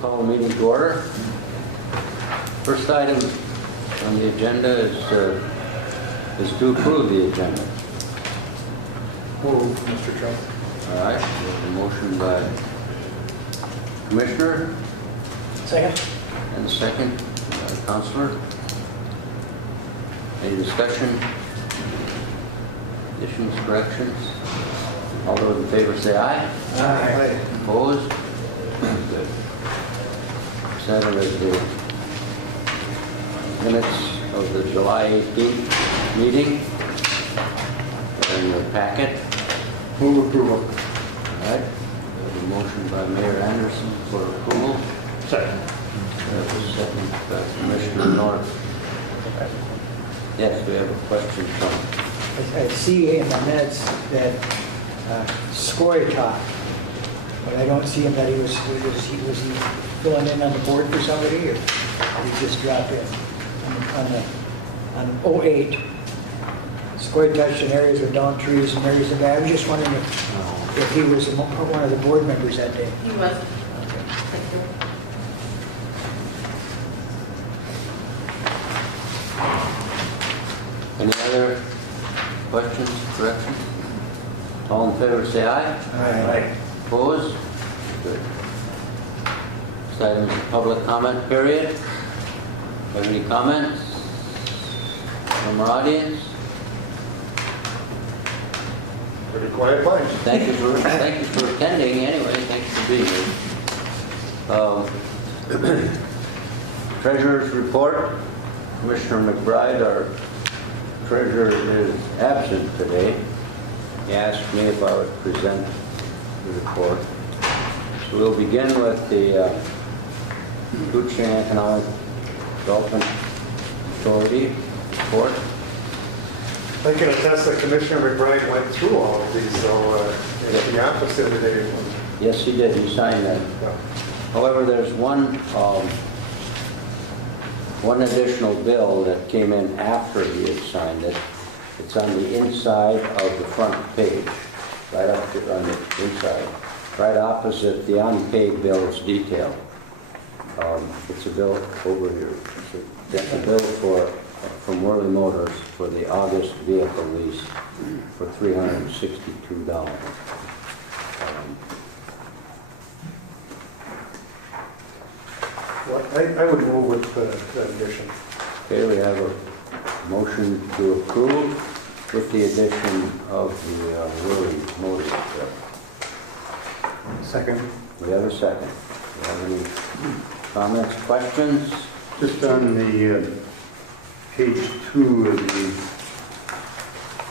Call the meeting to order. First item on the agenda is to approve the agenda. Move, Mr. Trump. All right, we have a motion by Commissioner Second. and a second by Councilor. Any discussion? Additions, corrections? All those in favor say aye. Aye. Opposed? Good. Next item is the minutes of the July 18th meeting. They're in your packet. Move approval. All right. We have a motion by Mayor Anderson for approval. Second. We have a second by Commissioner North. Yes, we have a question from. I see in the minutes that Skoy talked, but I don't see him that was he filling in on the board for somebody, or did he just drop in on 08? Skoy touched in areas of downed trees and areas of that. I was just wondering if he was one of the board members that day. He was. Thank you. Any other questions, corrections? All in favor say aye. Aye. Opposed? Good. Next item is the public comment period. Have any comments from our audience? Pretty quiet bunch. Thank you for attending anyway. Thanks for being here. Treasurer's report. Commissioner McBride, our treasurer, is absent today. He asked me if I would present the report. So we'll begin with the Coochin Economic Development Authority report. I can attest that Commissioner McBride went through all of these, so it's the opposite today. Yes, he did. He signed that. Yeah. However, there's one additional bill that came in after he had signed it. It's on the inside of the front page, right up to, on the inside, right opposite the unpaid bills detail. It's a bill over here. It's a bill from Worley Motors for the August vehicle lease for $362. Well, I would move with the addition. Okay, we have a motion to approve with the addition of the Worley Motors bill. Second. We have a second. Do you have any comments, questions? Just on the page 2 of the,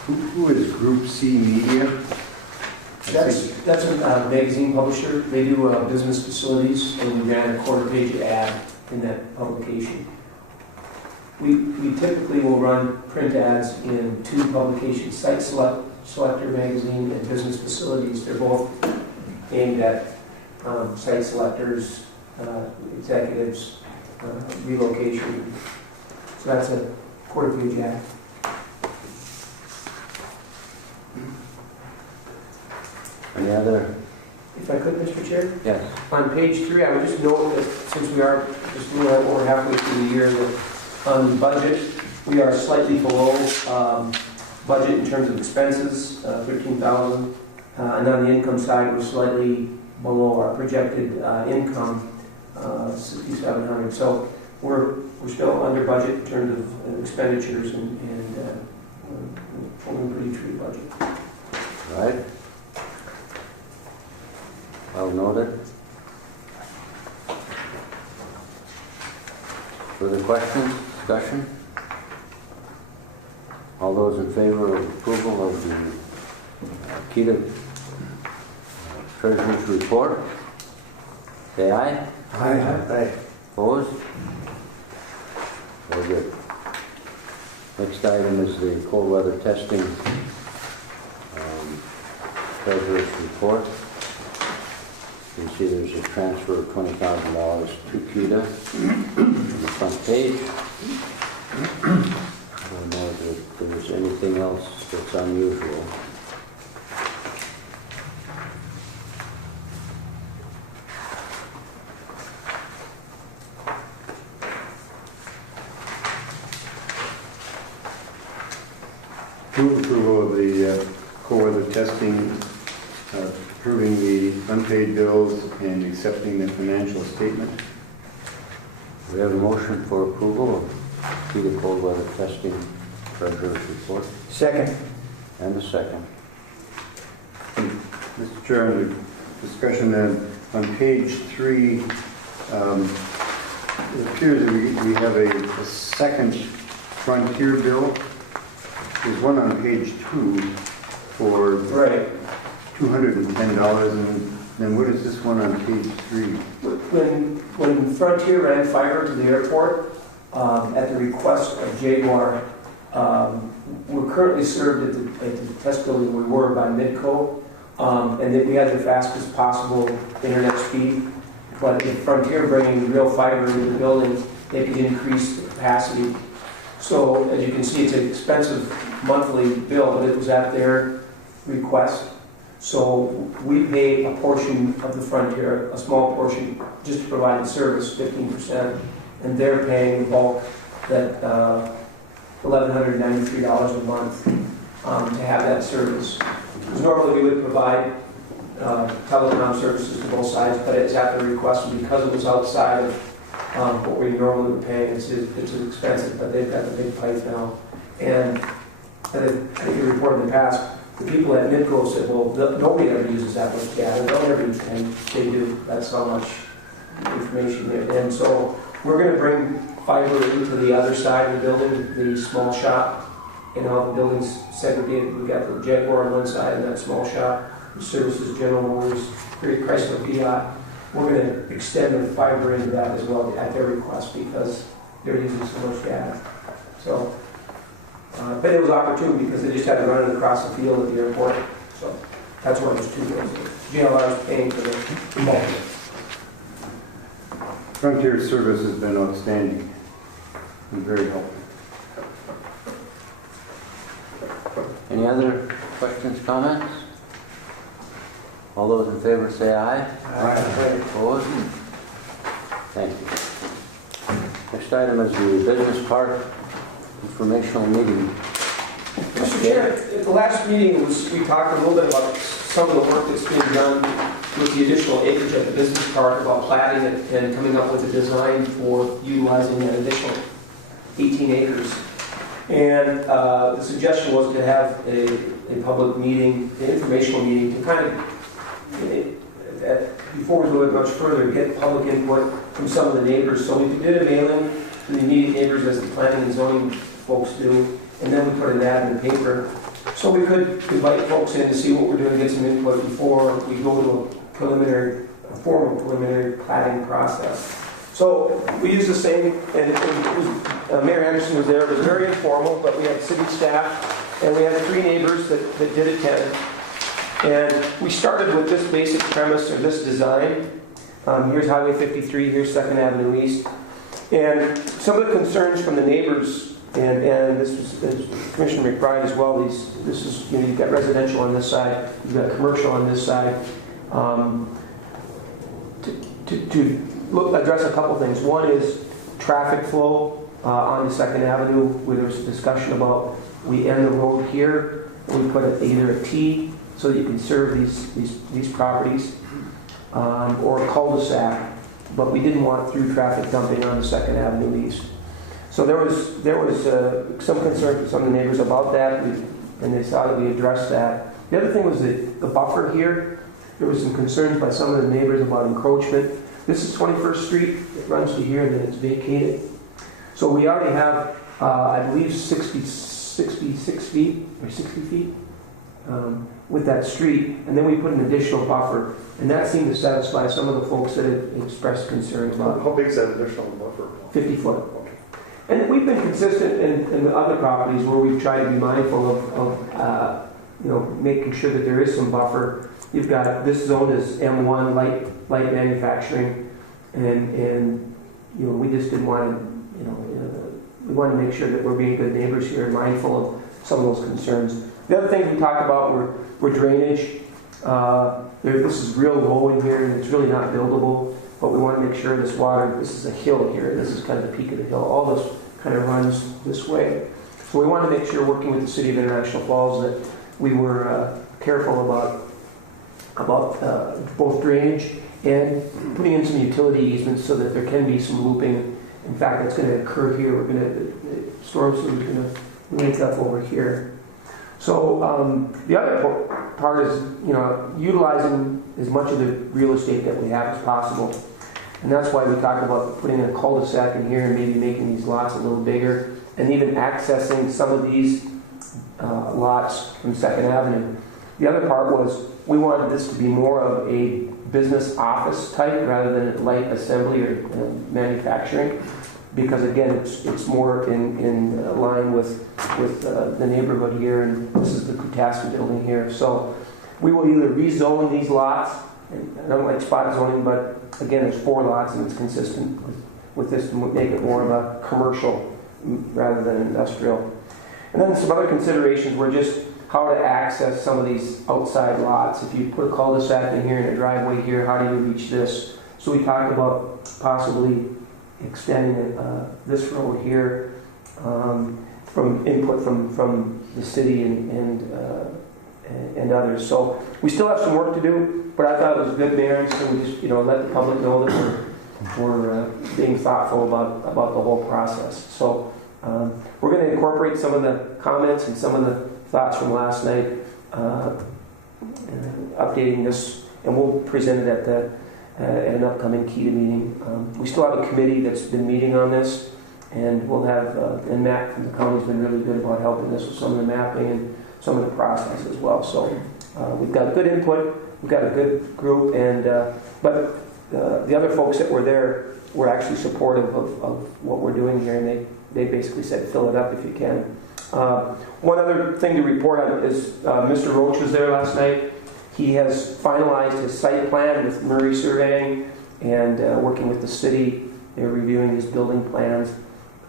who is Group C Media? That's a magazine publisher. They do business facilities, and we ran a quarter-page ad in that publication. We typically will run print ads in two publications, Site Selector magazine and Business Facilities. They're both aimed at site selectors, executives, relocation. So that's a quarter-page ad. Any other? If I could, Mr. Chair? Yes. On page 3, I would just note that since we are just a little over halfway through the year, that on the budget, we are slightly below budget in terms of expenses, $13,000. And on the income side, we're slightly below our projected income, $6,700. So we're still under budget in terms of expenditures, and we're pulling a pretty true budget. All right. Well noted. Further questions, discussion? All those in favor of approval of the Keda Treasurer's report, say aye. Aye. Opposed? Very good. Next item is the cold weather testing Treasurer's report. You can see there's a transfer of $20,000 to Keda on the front page. I don't know if there's anything else that's unusual. Move approval of the cold weather testing, approving the unpaid bills and accepting the financial statement. We have a motion for approval of Keda cold weather testing treasurer's report, Second. and a second. Mr. Chair, under discussion on page 3, it appears that we have a second Frontier bill. There's one on page 2 for Right. $210, and then what is this one on page 3? When Frontier ran fiber to the airport, at the request of Jaguar, we're currently served at the test building we were by Midco, and that we had the fastest possible internet speed. But if Frontier bringing real fiber into the building, they could increase the capacity. So as you can see, it's an expensive monthly bill, but it was at their request. So we pay a portion of the Frontier, a small portion, just to provide the service, 15%, and they're paying the bulk, that $1,193 a month to have that service. Because normally we would provide telecom services to both sides, but it's at their request, and because it was outside of what we normally would pay, it's expensive, but they've got the big pipe now. And I think you reported in the past, the people at Midco said, well, nobody ever uses that much data, they'll never use it, and they do. That's how much information there. And so we're going to bring fiber into the other side of the building, the small shop, and all the buildings segregated. We've got the Jaguar on one side and that small shop, which services General Motors, Chrysler, Fiat. We're going to extend the fiber into that as well at their request because they're using so much data. So, but it was opportune because they just had to run it across the field at the airport. So that's why there's two bills. GLR is paying for the bulk. Frontier service has been outstanding and very helpful. Any other questions, comments? All those in favor say aye. Aye. Opposed? Thank you. Next item is the business park informational meeting. Mr. Chair, at the last meeting, we talked a little bit about some of the work that's being done with the additional acreage at the business park, about platting it and coming up with a design for utilizing an additional 18 acres. And the suggestion was to have a public meeting, an informational meeting, to kind of, before we go much further, get public input from some of the neighbors. So we did a mailing to the immediate neighbors as the planning and zoning folks do, and then we put an ad in the paper. So we could invite folks in to see what we're doing, get some input before we go to a formal preliminary planning process. So we used the same, and it was, Mayor Anderson was there. It was very informal, but we had city staff, and we had 3 neighbors that did attend. And we started with this basic premise, or this design. Here's Highway 53, here's 2nd Avenue East. And some of the concerns from the neighbors, and this was Commissioner McBride as well, this is, you've got residential on this side, you've got commercial on this side. To address a couple things. One is traffic flow on the 2nd Avenue, where there was a discussion about we end the road here, and we put either a T so that you can serve these properties, or a cul-de-sac, but we didn't want through traffic dumping on the 2nd Avenue East. So there was some concern from some of the neighbors about that, and they thought that we addressed that. The other thing was the buffer here. There was some concerns by some of the neighbors about encroachment. This is 21st Street. It runs to here, and then it's vacated. So we already have, I believe, 66 feet or 60 feet with that street, and then we put an additional buffer, and that seemed to satisfy some of the folks that had expressed concern about. How big is that additional buffer? 50 foot. And we've been consistent in the other properties where we've tried to be mindful of making sure that there is some buffer. You've got, this zone is M1, light manufacturing, and we just didn't want to, we want to make sure that we're being good neighbors here and mindful of some of those concerns. The other things we talked about were drainage. This is real low in here, and it's really not buildable, but we want to make sure this is a hill here, this is kind of the peak of the hill. All this kind of runs this way. So we wanted to make sure, working with the City of International Falls, that we were careful about both drainage and putting in some utility easements so that there can be some looping. In fact, that's going to occur here. The storm sewer is going to link up over here. So the other part is, utilizing as much of the real estate that we have as possible. And that's why we talked about putting a cul-de-sac in here and maybe making these lots a little bigger, and even accessing some of these lots from 2nd Avenue. The other part was we wanted this to be more of a business office type rather than a light assembly or manufacturing, because again, it's more in line with the neighborhood here, and this is the Kutaski building here. So we will either rezone these lots, and I don't like spot zoning, but again, there's 4 lots and it's consistent with this to make it more of a commercial rather than industrial. And then some other considerations were just how to access some of these outside lots. If you put a cul-de-sac in here and a driveway here, how do you reach this? So we talked about possibly extending this road here from input from the city and others. So we still have some work to do, but I thought it was good, Mayor, so we just let the public know that we're being thoughtful about the whole process. So we're going to incorporate some of the comments and some of the thoughts from last night, updating this, and we'll present it at an upcoming Keda meeting. We still have a committee that's been meeting on this, and we'll have, and Matt from the county's been really good about helping us with some of the mapping and some of the process as well. So we've got good input, we've got a good group, and but the other folks that were there were actually supportive of what we're doing here, and they basically said fill it up if you can. One other thing to report on is Mr. Roach was there last night. He has finalized his site plan with Murray Surveying and working with the city. They're reviewing his building plans.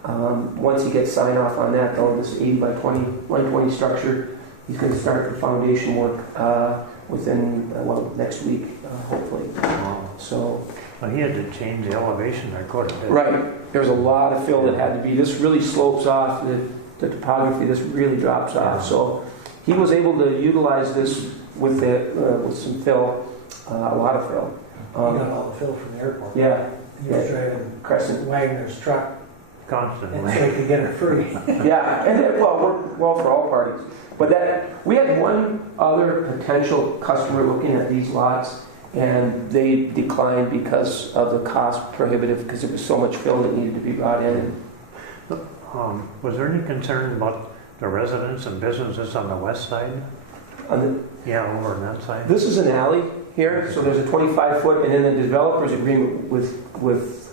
Once he gets sign off on that, though, this 80 by 120 structure, he's going to start the foundation work within, next week, hopefully. So. Well, he had to change the elevation there quite a bit. Right. There's a lot of fill that had to be. This really slopes off. The topography, this really drops off. So he was able to utilize this with some fill, a lot of fill. You got all the fill from the airport. Yeah. He was driving Crescent Wagner's truck, Constantly. and so he could get it free. Yeah, and it worked well for all parties. But we had one other potential customer looking at these lots, and they declined because of the cost prohibitive, because there was so much fill that needed to be brought in. Was there any concern about the residents and businesses on the west side? Yeah, over on that side. This is an alley here, so there's a 25-foot, and in the developer's agreement with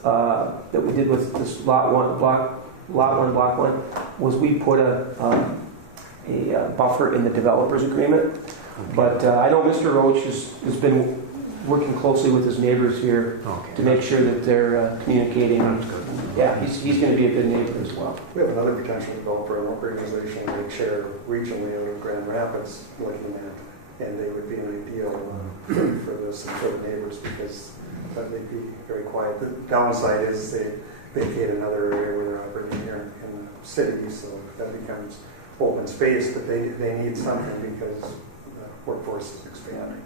that we did with this lot one, block one, was we put a buffer in the developer's agreement. But I know Mr. Roach has been working closely with his neighbors here to make sure that they're communicating. That's good. Yeah, he's going to be a good neighbor as well. We have another potential developer, an organization we share regionally in Grand Rapids looking at, and they would be an ideal for this and for the neighbors, because that may be very quiet. The downside is they vacate another area where they're operating here in the city, so that becomes open space, but they need something because the workforce is expanding.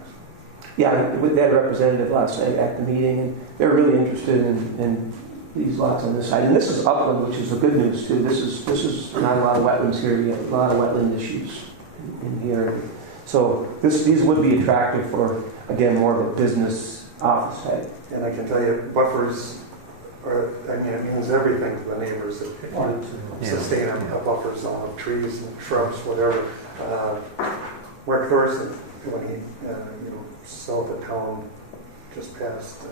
Yeah, we had a representative last night at the meeting, and they're really interested in these lots on this side. And this is upland, which is the good news too. This is not a lot of wetlands here yet. A lot of wetland issues in here. So these would be attractive for, again, more of a business office type. And I can tell you, buffers it means everything to the neighbors. If you sustain a buffer zone of trees and shrubs, whatever. Mark Thorson, when he, south of town, just past,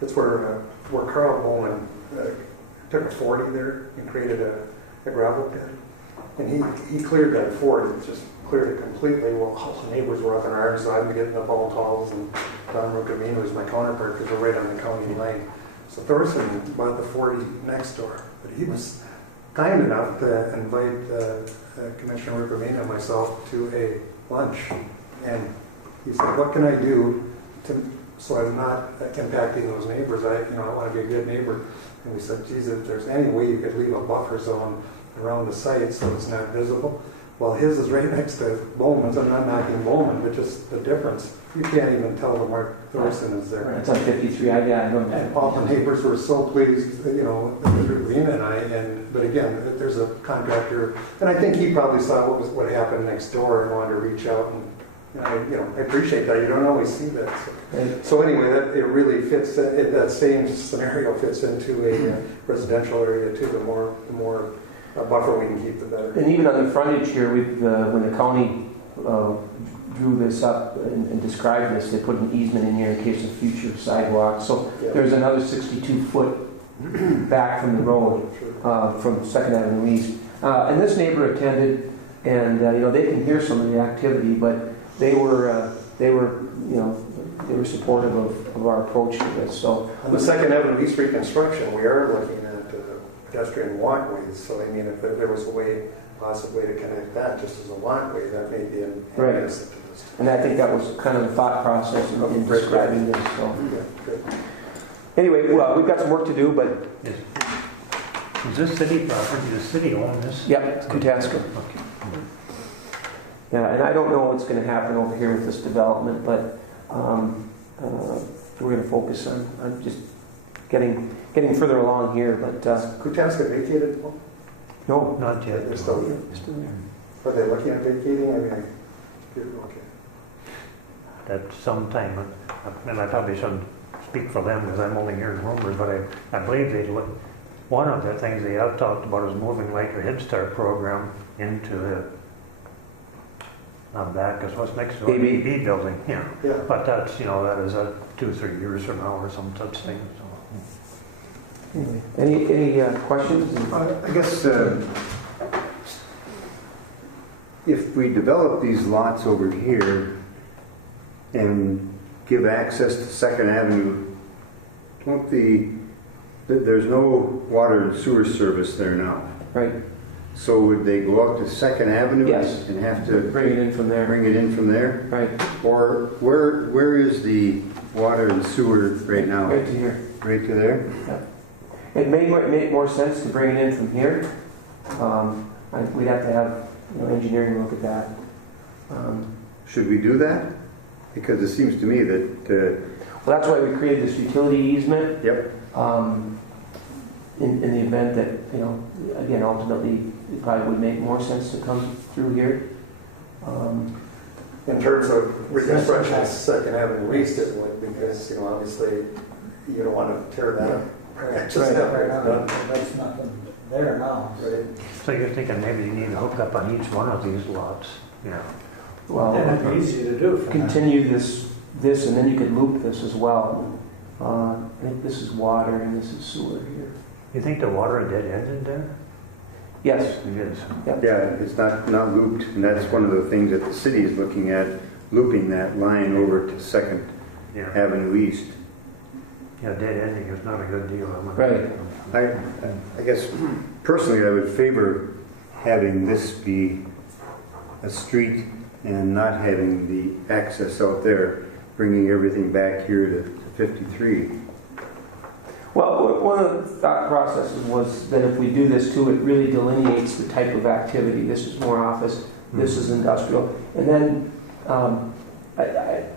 that's where Carl Bowman took a 40 there and created a gravel pit. And he cleared that fort, and just cleared it completely. Well, all the neighbors were up in arms, so I'd be getting up all calls, and Don Ruckamine was my counterpart because we're right on the county line. So Thorson bought the 40 next door, but he was kind enough to invite Commissioner Ruckamine and myself to a lunch. And he said, what can I do to so I'm not impacting those neighbors. I want to be a good neighbor. And we said, geez, if there's any way you could leave a buffer zone around the site so it's not visible. Well, his is right next to Bowman's. I'm not knocking Bowman, but just the difference. You can't even tell the Mark Thorson is there. It's on 53, I got it. And all the neighbors were so pleased, Rena and I, but again, there's a contractor, and I think he probably saw what happened next door and wanted to reach out, and I appreciate that. You don't always see that. So anyway, it really fits, that same scenario fits into a residential area too. The more buffer we can keep, the better. And even on the frontage here, when the county drew this up and described this, they put an easement in here in case of future sidewalks. So there's another 62 foot back from the road, from 2nd Avenue East. And this neighbor attended, and they can hear some of the activity, but they were supportive of our approach to this. So on the 2nd Avenue East reconstruction, we are looking at pedestrian walkways. So I mean, if there was a possible way to connect that just as a walkway, that may be an benefit to this. And I think that was kind of the thought process in describing this. So. Yeah, good. Anyway, well, we've got some work to do, but... Is this city property? Does the city own this? Yeah, it's Kutaska. Okay. Yeah, and I don't know what's going to happen over here with this development, but we're going to focus on just getting further along here. But Kutaska vacated? no, Not yet. They're still here. still there. Are they looking at vacating? I mean, okay. At some time, and I probably shouldn't speak for them because I'm only hearing rumors, but I believe they look. One of the things they have talked about is moving like the Head Start program into the back, because what's next to the EB building, Yeah. But that's, that is 2-3 years from now or some such thing. So. Anyway, any questions? I guess if we develop these lots over here and give access to 2nd Avenue, there's no water and sewer service there now. Right. So would they go up to 2nd Avenue Yes. and have to Bring it in from there. bring it in from there? Right. Or where is the water and sewer right now? Right to here. Right to there? It may make more sense to bring it in from here. We'd have to have engineering look at that. Should we do that? Because it seems to me that... Well, that's why we created this utility easement. Yep. In the event that, again, ultimately, it probably would make more sense to come through here. In terms of reconstruction of 2nd Avenue East, it would, because, obviously, you don't want to tear that up. Right. Just have it done. That's nothing there now. Right. So you're thinking maybe you need to hook up on each one of these lots? Yeah. Well, That'd be easy to do. continue this, and then you could loop this as well. I think this is water and this is sewer here. You think the water dead ended there? Yes. It is. Yeah, it's not looped, and that's one of the things that the city is looking at, looping that line over to 2nd Yeah. Avenue East. Yeah, dead ending is not a good deal. Right. I guess personally I would favor having this be a street and not having the access out there, bringing everything back here to 53. Well, one of the thought processes was that if we do this too, it really delineates the type of activity. This is more office, this is industrial. And then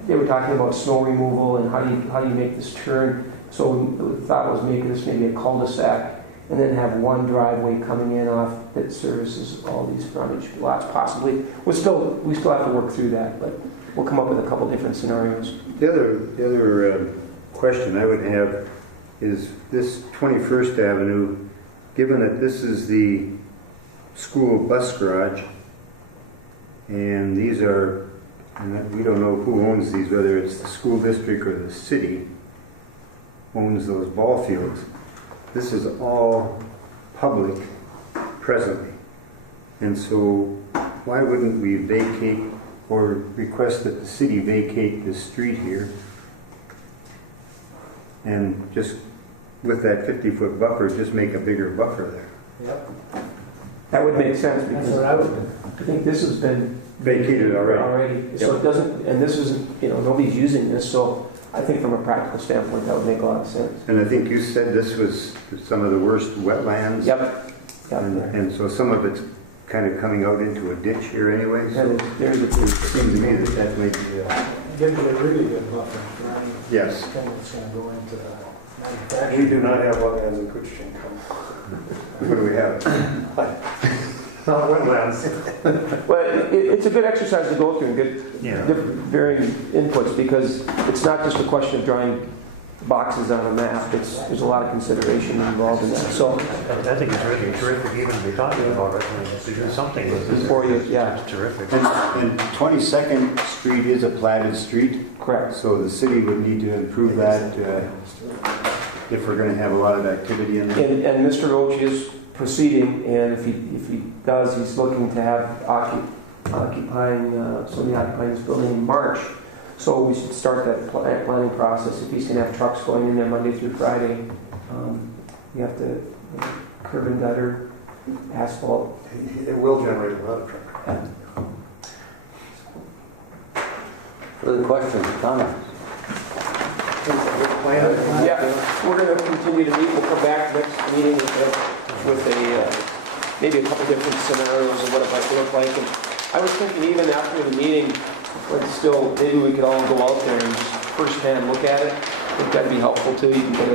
they were talking about snow removal and how do you make this turn. So the thought was making this maybe a cul-de-sac and then have one driveway coming in off that services all these frontage lots possibly. We still have to work through that, but we'll come up with a couple different scenarios. The other question I would have is this 21st Avenue, given that this is the school bus garage, and these are, and we don't know who owns these, whether it's the school district or the city owns those ball fields. This is all public presently. And so why wouldn't we vacate or request that the city vacate this street here and just with that 50-foot buffer, just make a bigger buffer there? Yep. That would make sense That's because what I would do. I think this has been Vacated already. So it doesn't, and this isn't, nobody's using this, so I think from a practical standpoint, that would make a lot of sense. And I think you said this was some of the worst wetlands. Yep. And so some of it's kind of coming out into a ditch here anyway, so And there's a it seems to me that that might be, Gives it a really good buffer for any yes. thing that's going to go into the We manufacturing. do not have wetlands in Kuchin. What do we have? Not wetlands. Well, it's a good exercise to go through and get Yeah. different varying inputs, because it's not just a question of drawing boxes on a map. There's a lot of consideration involved in that. So I think it's really terrific even to be talking about it, and to do something with this. before you, yeah, It's terrific. And 22nd Street is a platted street, correct. so the city would need to improve that if we're going to have a lot of activity in there. And Mr. Roach is proceeding, and if he does, he's looking to have occupying this building in March. So we should start that planning process. If he's going to have trucks going in there Monday through Friday, you have to curb and gutter, asphalt. It will generate a lot of traffic. Further questions, comments? Yeah, we're going to continue to meet. We'll come back next meeting with maybe a couple different scenarios of what it might look like. And I was thinking even after the meeting, but still, maybe we could all go out there and just firsthand look at it. I think that'd be helpful too. You can get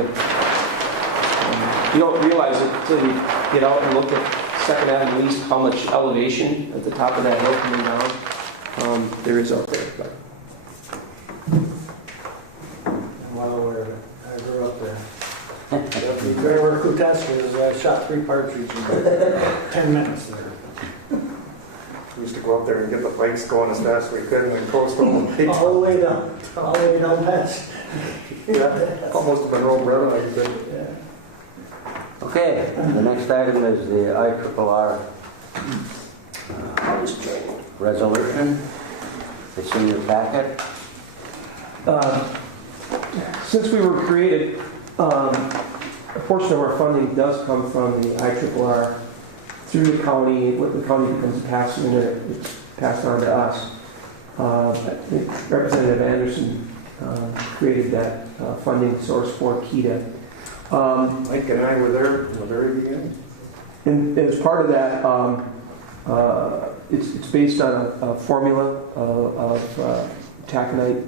you don't realize it until you get out and look at Second Avenue East how much elevation at the top of that hill coming down there is out there. But I'm well aware of it. I grew up there. There were Kuteska, I shot 3 partridges in 10 minutes there. We used to go up there and get the bikes going as fast as we could and then coast over the peaks. All the way down past. Yeah, almost a Monroe Road, like you said. Yeah. Okay, the next item is the IRRR resolution. It's in your packet. Since we were created, a portion of our funding does come from the IRRR through the county. What the county becomes passed, and it's passed on to us. Representative Anderson created that funding source for Keda. Mike and I were there from the very beginning. And as part of that, it's based on a formula of taconite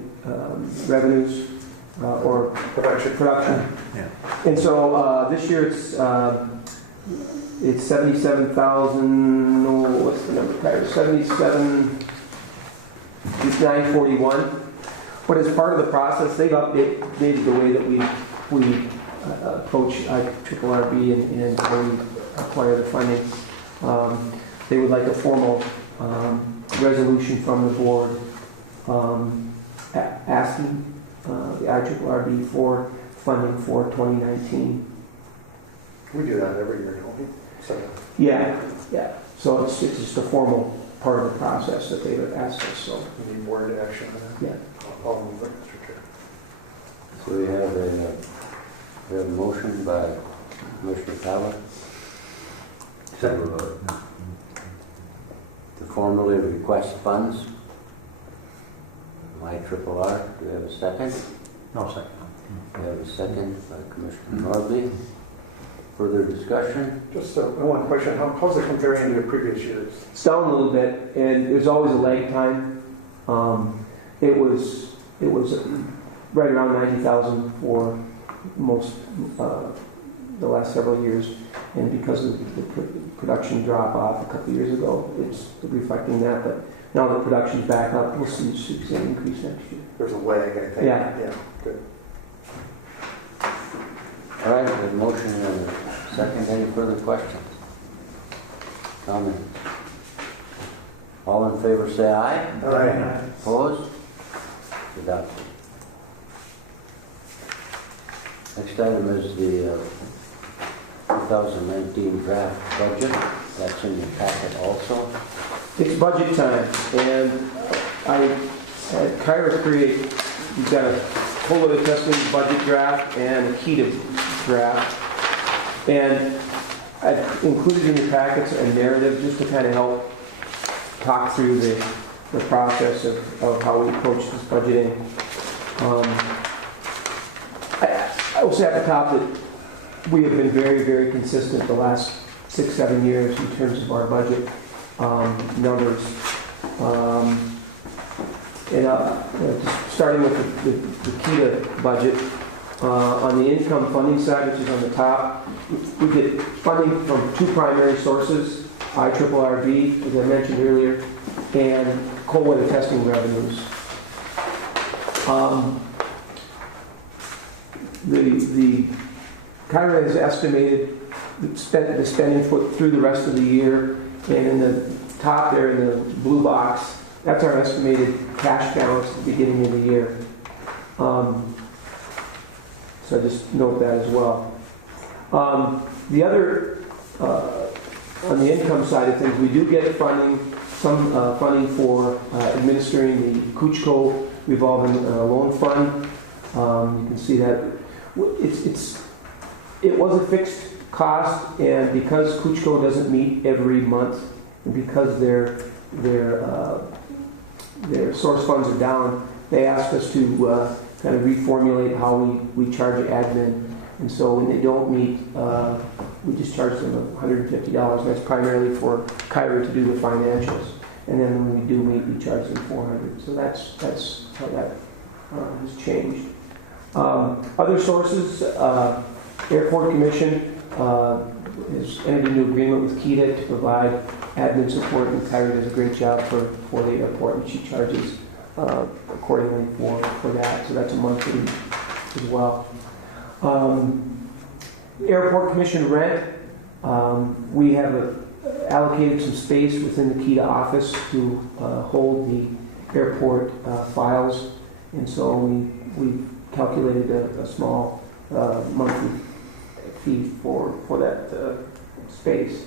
revenues or production. Yeah. And so this year it's 77,000. Oh, what's the number? 941. But as part of the process, they've updated the way that we approach IRRB and how we acquire the funding. They would like a formal resolution from the board asking the IRRB for funding for 2019. We do that every year, don't we? So, Yeah. So it's just a formal part of the process that they've asked us. So we need board action on that. yeah. I'll move it, Mr. Chair. So we have a motion by Commissioner Fowler to formally request funds from IRRR. Do we have a second? No second. We have a second by Commissioner Norby. Further discussion? Just one question. How's it comparing to previous years? It's down a little bit, and there's always a lag time. It was right around 90,000 for most the last several years, and because of the production drop off a couple of years ago, it's reflecting that. But now that production's back up, we'll see an increase next year. There's a lag, I think. Yeah. Good. All right, we have a motion and a second. Any further questions? Comments? All in favor say aye. All right. Opposed? Adopted. Next item is the 2019 draft budget. That's in your packet also. It's budget time, and I at Kyra create. We've got a COLA testing budget draft and a Keda draft, and I've included in the packets a narrative just to kind of help talk through the process of how we approach this budgeting. I will say at the top that we have been very, very consistent the last 6-7 years in terms of our budget numbers. Just starting with the Keda budget, on the income funding side, which is on the top, we get funding from two primary sources, IRRB, as I mentioned earlier, and cold weather testing revenues. The Keda has estimated the spending through the rest of the year, and in the top there in the blue box, that's our estimated cash balance at the beginning of the year. So just note that as well. The other, on the income side of things, we do get funding, some funding for administering the Kuchko revolving loan fund. You can see that it was a fixed cost, and because Kuchko doesn't meet every month, and because their source funds are down, they asked us to kind of reformulate how we charge admin. And so when they don't meet, we just charge them $150. And that's primarily for Kyra to do the financials. And then when we do meet, we charge them $400. So that's how that has changed. Other sources, Airport Commission has entered into agreement with Keda to provide admin support, and Kyra does a great job for the airport, and she charges accordingly for that. So that's a monthly as well. Airport Commission rent, we have allocated some space within the Keda office to hold the airport files, and so we calculated a small monthly fee for that space.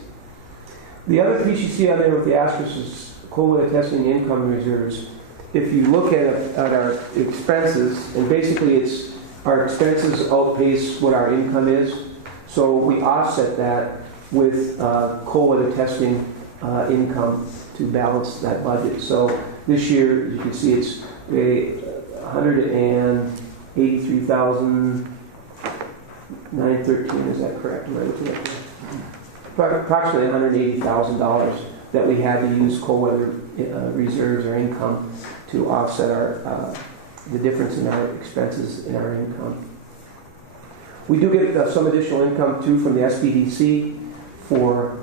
The other piece you see on there with the asterisk is cold weather testing income reserves. If you look at our expenses, and basically it's our expenses outpace what our income is, so we offset that with cold weather testing income to balance that budget. So this year, you can see it's $183,913. Is that correct? Am I looking at that? Approximately $180,000 that we had to use cold weather reserves or income to offset the difference in our expenses in our income. We do get some additional income too from the SBDC for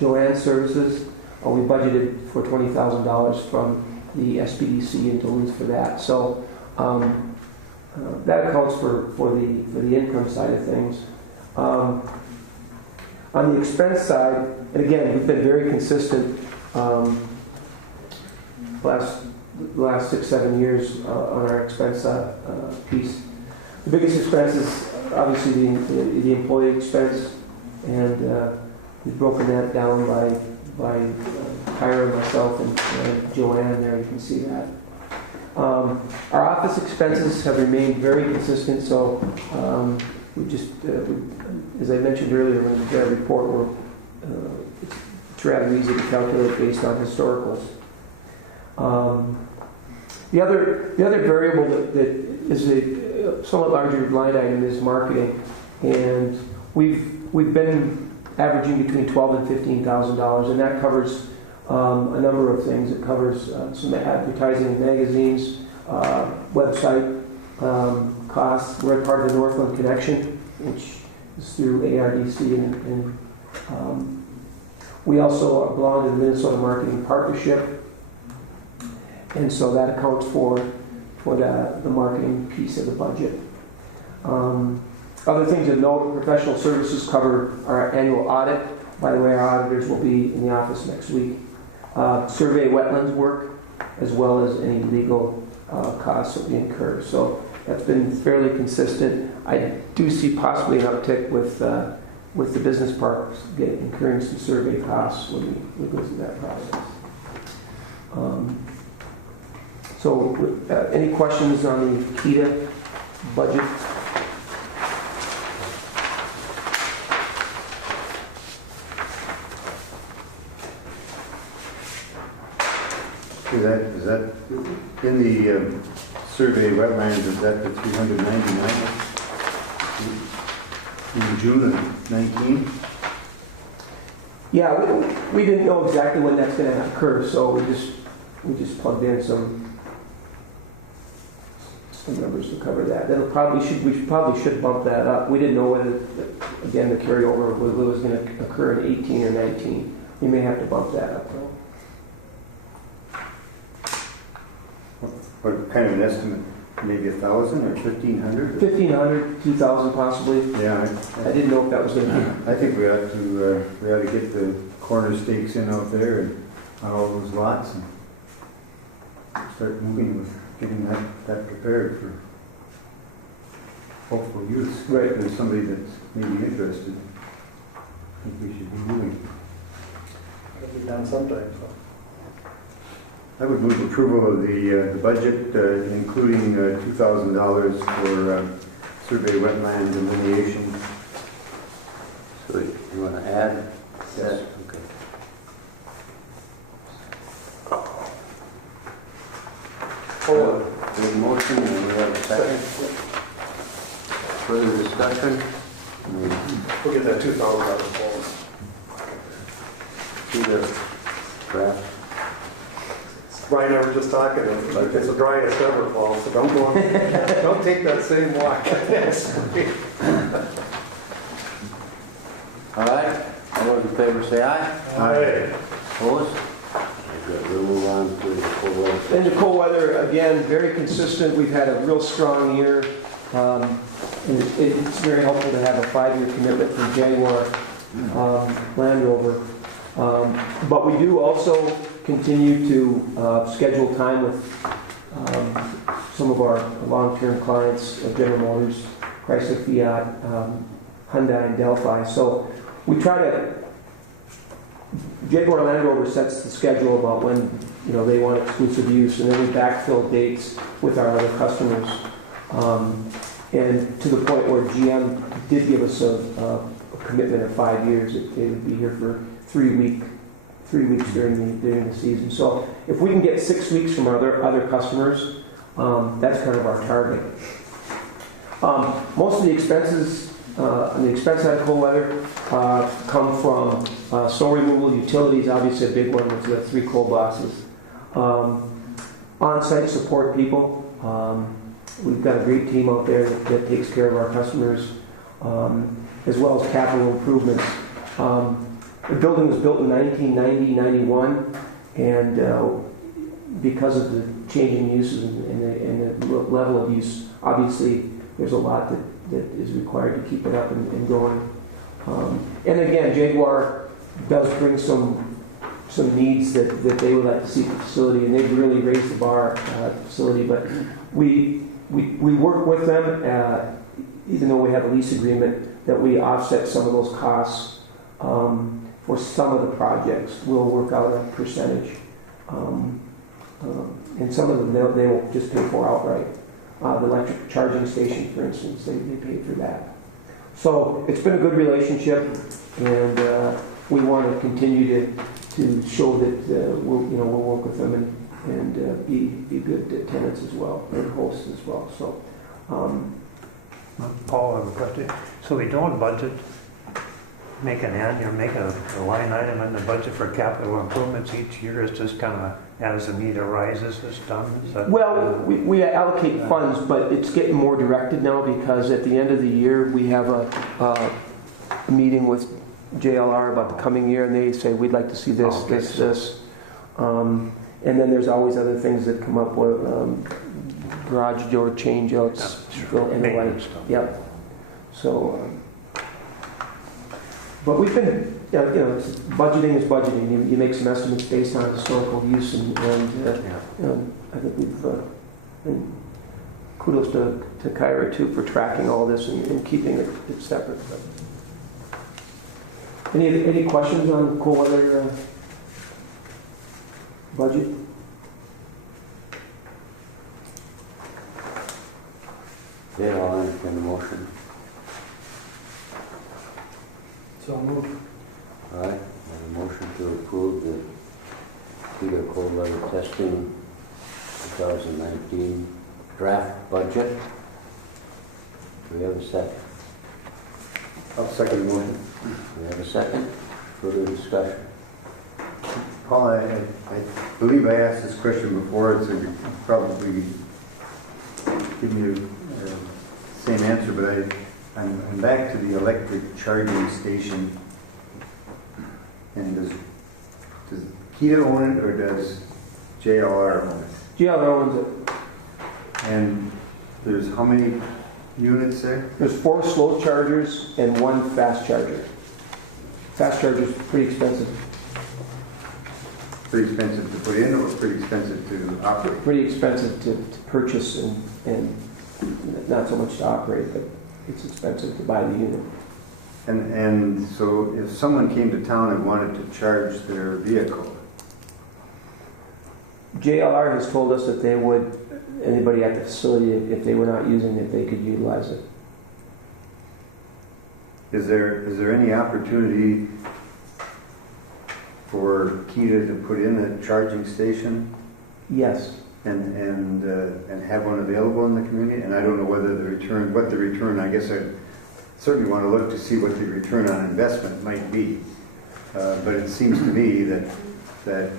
Joanne's services. We budgeted for $20,000 from the SBDC in Duluth for that. So that accounts for the income side of things. On the expense side, and again, we've been very consistent last 6-7 years on our expense piece. The biggest expense is obviously the employee expense, and we've broken that down by Kyra, myself, and Joanne there. You can see that. Our office expenses have remained very consistent, so we just, as I mentioned earlier when we did our report, it's rather easy to calculate based on historicals. The other variable that is a somewhat larger line item is marketing, and we've been averaging between $12,000 and $15,000, and that covers a number of things. It covers some advertising in magazines, website costs. We're part of the Northland Connection, which is through ARDC, and we also belong to the Minnesota Marketing Partnership, and so that accounts for the marketing piece of the budget. Other things to note: professional services cover our annual audit. By the way, our auditors will be in the office next week. Survey wetlands work, as well as any legal costs that we incur. So that's been fairly consistent. I do see possibly an uptick with the business parks incurring some survey costs when we go through that process. Any questions on the Keda budget? Is that in the survey wetlands? Is that the 399? June of 19? Yeah, we didn't know exactly when that's going to occur, so we just plugged in some numbers to cover that. We probably should bump that up. We didn't know whether, again, the carryover was going to occur in 18 or 19. We may have to bump that up though. What kind of an estimate? Maybe 1,000 or 1,500? 1,500, 2,000 possibly. Yeah, I didn't know if that was going to be. I think we ought to get the corner stakes in out there and on all those lots and start moving with getting that prepared for hopeful use. Right. If there's somebody that's maybe interested, I think we should be moving. It'll be done sometime, so. I would move approval of the budget, including $2,000 for survey wetland delineation. So you want to add? Yes. Okay. Oh, We have a motion and we have a second. Further discussion? we'll get that $2,000 See the draft? Brian and I were just talking, it's the driest ever fall, so don't take that same walk. All right, all those in favor say aye. Aye. Opposed? Good, we'll move on to the cold weather. And the cold weather, again, very consistent. We've had a real strong year. And it's very helpful to have a 5-year commitment from Jaguar Land Rover. But we do also continue to schedule time with some of our long-term clients, General Motors, Chrysler, Fiat, Hyundai, and Delphi. So we try to, Jaguar Land Rover sets the schedule about when they want exclusive use, and then we backfill dates with our other customers. And to the point where GM did give us a commitment of 5 years, they would be here for 3 weeks during the season. So if we can get 6 weeks from our other customers, that's kind of our target. Most of the expenses on the expense side of cold weather come from snow removal, utilities, obviously a big one with the 3 cold boxes. On-site support people. We've got a great team out there that takes care of our customers, as well as capital improvements. The building was built in 1990-91, and because of the changing uses and the level of use, obviously there's a lot that is required to keep it up and going. And again, Jaguar does bring some needs that they would like to see at the facility, and they've really raised the bar at the facility. But we work with them, even though we have a lease agreement, that we offset some of those costs. For some of the projects, we'll work out a percentage. And some of them they will just pay for outright. The electric charging station, for instance, they paid for that. So it's been a good relationship, and we want to continue to show that we'll work with them and be good tenants as well, and hosts as well. So, Paul, I have a question. So we don't budget, make a line item in the budget for capital improvements each year? It's just kind of as the need arises, it's done? Well, we allocate funds, but it's getting more directed now because at the end of the year we have a meeting with JLR about the coming year, and they say we'd like to see this, this. And then there's always other things that come up with garage door changeouts and the like. Yep. So, but we've been, budgeting is budgeting. You make some estimates based on historical use, and I think we've. And kudos to Kyra too for tracking all this and keeping it separate. Any questions on cold weather budget? Yeah, I'll entertain the motion. So move. All right, and a motion to approve the Keda cold weather testing 2019 draft budget. Do we have a second? I'll second the motion. We have a second. Further discussion. Paul, I believe I asked this question before, so you probably give me the same answer, but I'm back to the electric charging station. And does Keda own it or does JLR own it? JLR owns it. And there's how many units there? There's 4 slow chargers and 1 fast charger. Fast charger is pretty expensive. Pretty expensive to put in or pretty expensive to operate? Pretty expensive to purchase and not so much to operate, but it's expensive to buy the unit. And so if someone came to town and wanted to charge their vehicle, JLR has told us that they would, anybody at the facility, if they were not using it, they could utilize it. is there any opportunity for Keda to put in a charging station Yes. and have one available in the community? And I don't know whether what the return, I guess I certainly want to look to see what the return on investment might be. But it seems to me that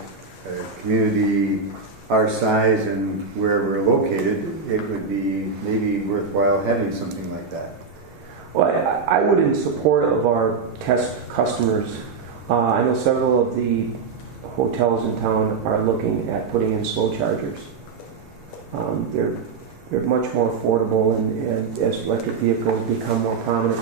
a community our size and where we're located, it would be maybe worthwhile having something like that. Well, I would, in support of our test customers, I know several of the hotels in town are looking at putting in slow chargers. They're much more affordable, and as electric vehicles become more prominent,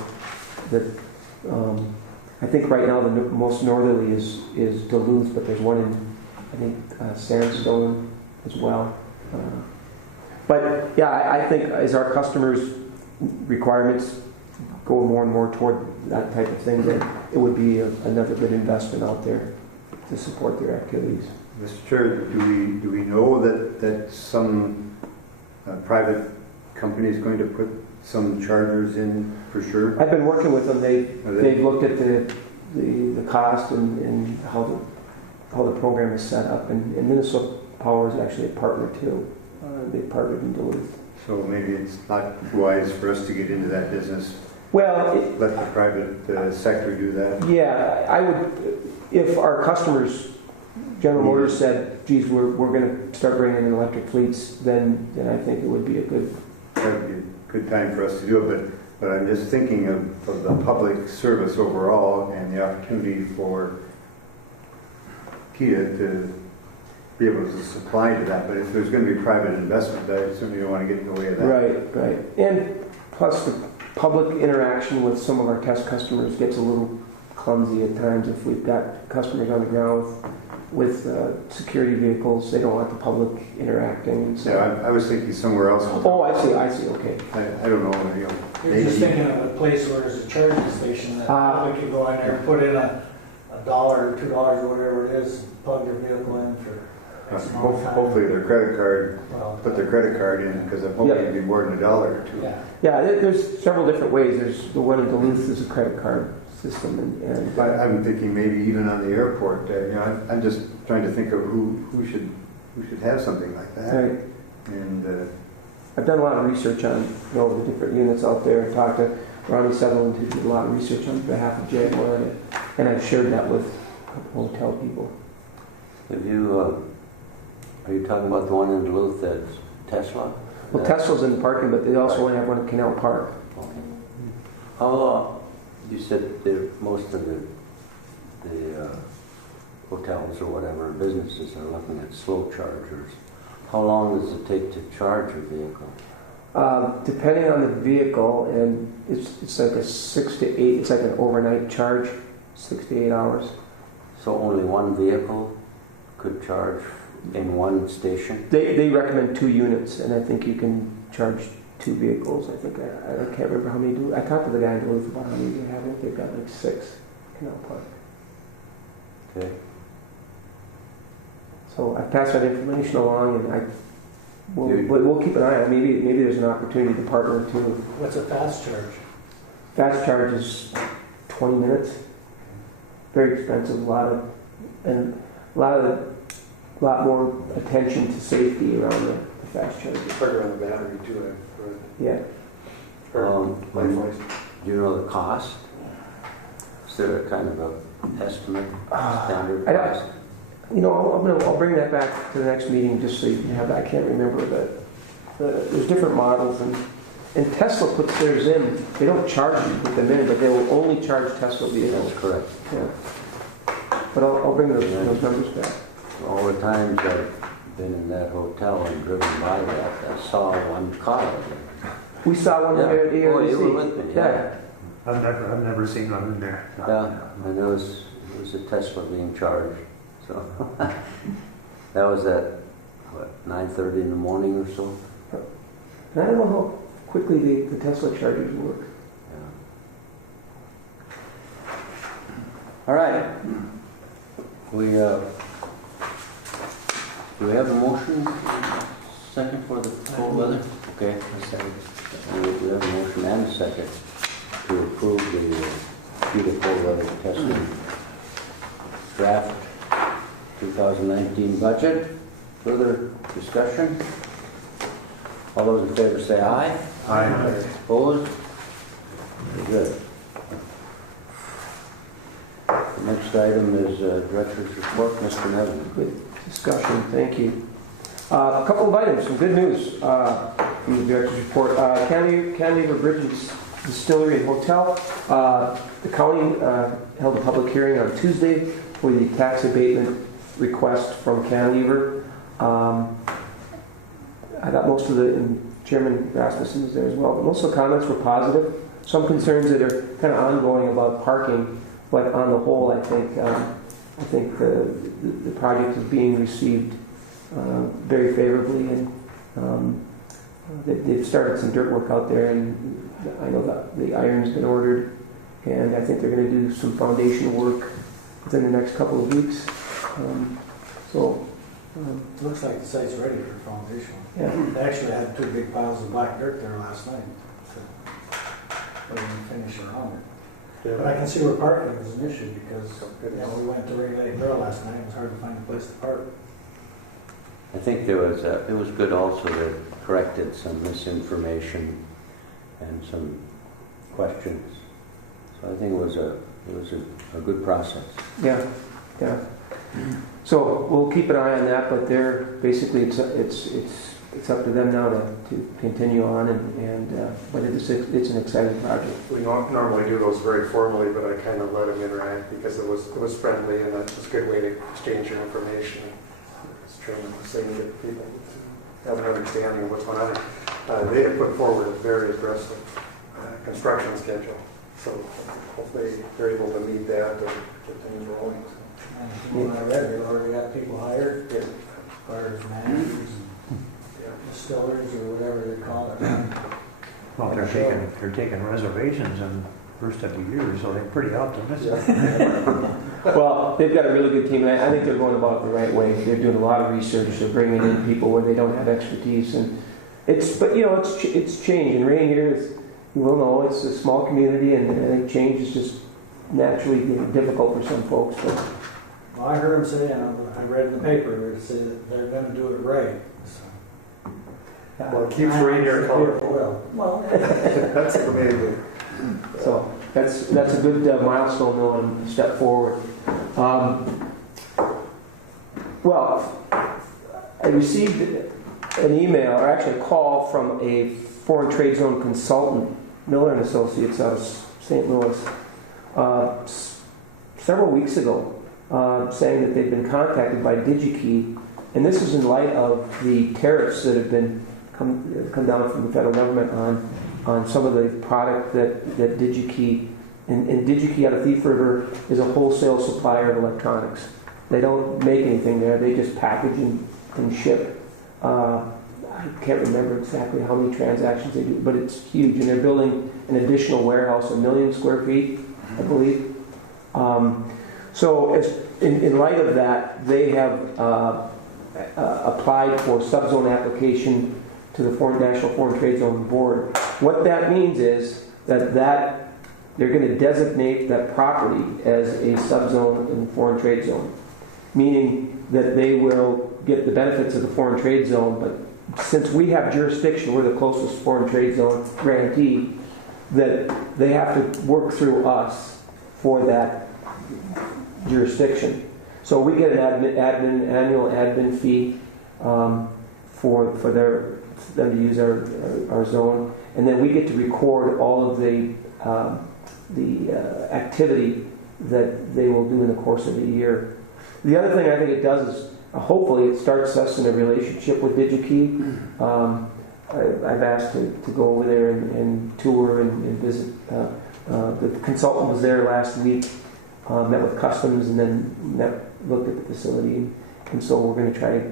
I think right now the most northerly is Duluth, but there's one in, I think, Sandstone as well. But yeah, I think as our customers' requirements go more and more toward that type of thing, that it would be another good investment out there to support their activities. Mr. Chair, do we know that some private company is going to put some chargers in for sure? I've been working with them. They've looked at the cost and how the program is set up, and Minnesota Power is actually a partner too. They partnered in Duluth. So maybe it's not wise for us to get into that business. Well, Let the private sector do that. yeah, I would, if our customers, General Motors said, geez, we're going to start bringing in electric fleets, then I think it would be a good... That would be a good time for us to do it, but I'm just thinking of the public service overall and the opportunity for Keda to be able to supply to that. But if there's going to be private investment, I certainly don't want to get in the way of that. Right. And plus the public interaction with some of our test customers gets a little clumsy at times. If we've got customers on the ground with security vehicles, they don't want the public interacting. So. Yeah, I was thinking somewhere else. Oh, I see, okay. I don't know. You're just thinking of a place where there's a charging station that we could go in there and put in $1 or $2 or whatever it is, plug their vehicle in for X amount of time. Hopefully their credit card, put their credit card in, because I'm hoping it'd be more than $1 or $2. Yeah, there's several different ways. There's the one in Duluth is a credit card system, and I'm thinking maybe even on the airport. I'm just trying to think of who should have something like that. right. And I've done a lot of research on the different units out there. I talked to Ronnie Sutherland, who did a lot of research on behalf of Jaguar, and I've shared that with a couple hotel people. Have you, are you talking about the one in Duluth that's Tesla? Well, Tesla's in the parking, but they also have one at Canal Park. Okay. You said that most of the hotels or whatever businesses are looking at slow chargers. How long does it take to charge a vehicle? Depending on the vehicle, and it's like a 6 to 8. It's like an overnight charge, 6 to 8 hours. So only one vehicle could charge in one station? They recommend 2 units, and I think you can charge 2 vehicles. I think I can't remember how many do. I talked to the guy in Duluth about how many they have. I think they've got like 6 Canal Park. Okay. So I passed that information along, and we'll keep an eye on it. Maybe there's an opportunity to partner too. What's a fast charge? Fast charge is 20 minutes. Very expensive. A lot more attention to safety around the fast charger. Trigger on the battery too, I've read. Yeah. Likewise. Do you know the cost there a kind of a estimate, standard I don't- price? I'll bring that back to the next meeting just so you can have that. I can't remember there's different models and Tesla puts theirs in. They don't charge you to put them in, but they will only charge Tesla vehicles. That's correct. Yeah. But I'll bring those numbers back. All the times I've been in that hotel and driven by that, I saw one car there. We saw one there at Oh, you were ARDC. with me, yeah. I've never seen one in there. Yeah, and it was a Tesla being charged, so. That was at, 9:30 in the morning or so? And I don't know how quickly the Tesla chargers work. Yeah. All right. Do we have a motion second for the cold weather? Okay, a second. We have a motion and a second to approve the Keda cold weather testing draft 2019 budget. Further discussion? All those in favor say aye. Aye. Opposed? Very good. The next item is Director's Report, Mr. Nevin. Good discussion, thank you. A couple of items, some good news from the Director's Report. Cantilever Bridges Distillery and Hotel. The county held a public hearing on Tuesday for the tax abatement request from Cantilever. I got most of and Chairman Rasmussen was there as well, but most of the comments were positive. Some concerns that are kind of ongoing about parking, but on the whole, I think the project is being received very favorably, and they've started some dirt work out there, and I know that the iron's been ordered, and I think they're going to do some foundation work within the next couple of weeks. Looks like the site's ready for foundation. Yeah. They actually had 2 big piles of black dirt there last night. So we're going to finish around it. But I can see where parking is an issue because we went to Ray Lake Trail last night. It was hard to find a place to park. I think it was good also that corrected some misinformation and some questions. So I think it was a good process. Yeah. So we'll keep an eye on that, but they're basically it's up to them now to continue on, but it's an exciting project. We normally do those very formally, but I kind of let them interact because it was friendly and it was a good way to exchange your information. As Chairman was saying, that people have an understanding of what's going on. They have put forward a very aggressive construction schedule, so hopefully they're able to meet that and get things rolling. And from what I read, they've already got people hired, as far as managers, distillers, or whatever they call it. Well, they're taking reservations in the first of the year, so they're pretty optimistic. Well, they've got a really good team, and I think they're going about it the right way. They're doing a lot of research. They're bringing in people where they don't have expertise, and it's change. And Rainier is, you will know, it's a small community, and I think change is just naturally difficult for some folks. But Well, I heard them say, and I read in the paper, it said that they're going to do it right. So, Well, it keeps Rainier colorful. Well, That's the main thing. so that's a good milestone, though, and a step forward. Well, I received an email, or actually a call from a foreign trade zone consultant, Miller & Associates out of St. Louis, several weeks ago, saying that they've been contacted by DigiKey, and this is in light of the tariffs that have come down from the federal government on some of the product that DigiKey, and DigiKey out of Thief River is a wholesale supplier of electronics. They don't make anything there, they just package and ship. I can't remember exactly how many transactions they do, but it's huge, and they're building an additional warehouse, 1 million square feet, I believe. So in light of that, they have applied for subzone application to the National Foreign Trade Zone Board. What that means is that they're going to designate that property as a subzone in the foreign trade zone, meaning that they will get the benefits of the foreign trade zone, but since we have jurisdiction, we're the closest foreign trade zone grantee, that they have to work through us for that jurisdiction. So we get an annual admin fee for them to use our zone, and then we get to record all of the activity that they will do in the course of the year. The other thing I think it does is hopefully it starts us in a relationship with DigiKey. I've asked to go over there and tour and visit. The consultant was there last week, met with customs, and then looked at the facility. And so we're going to try,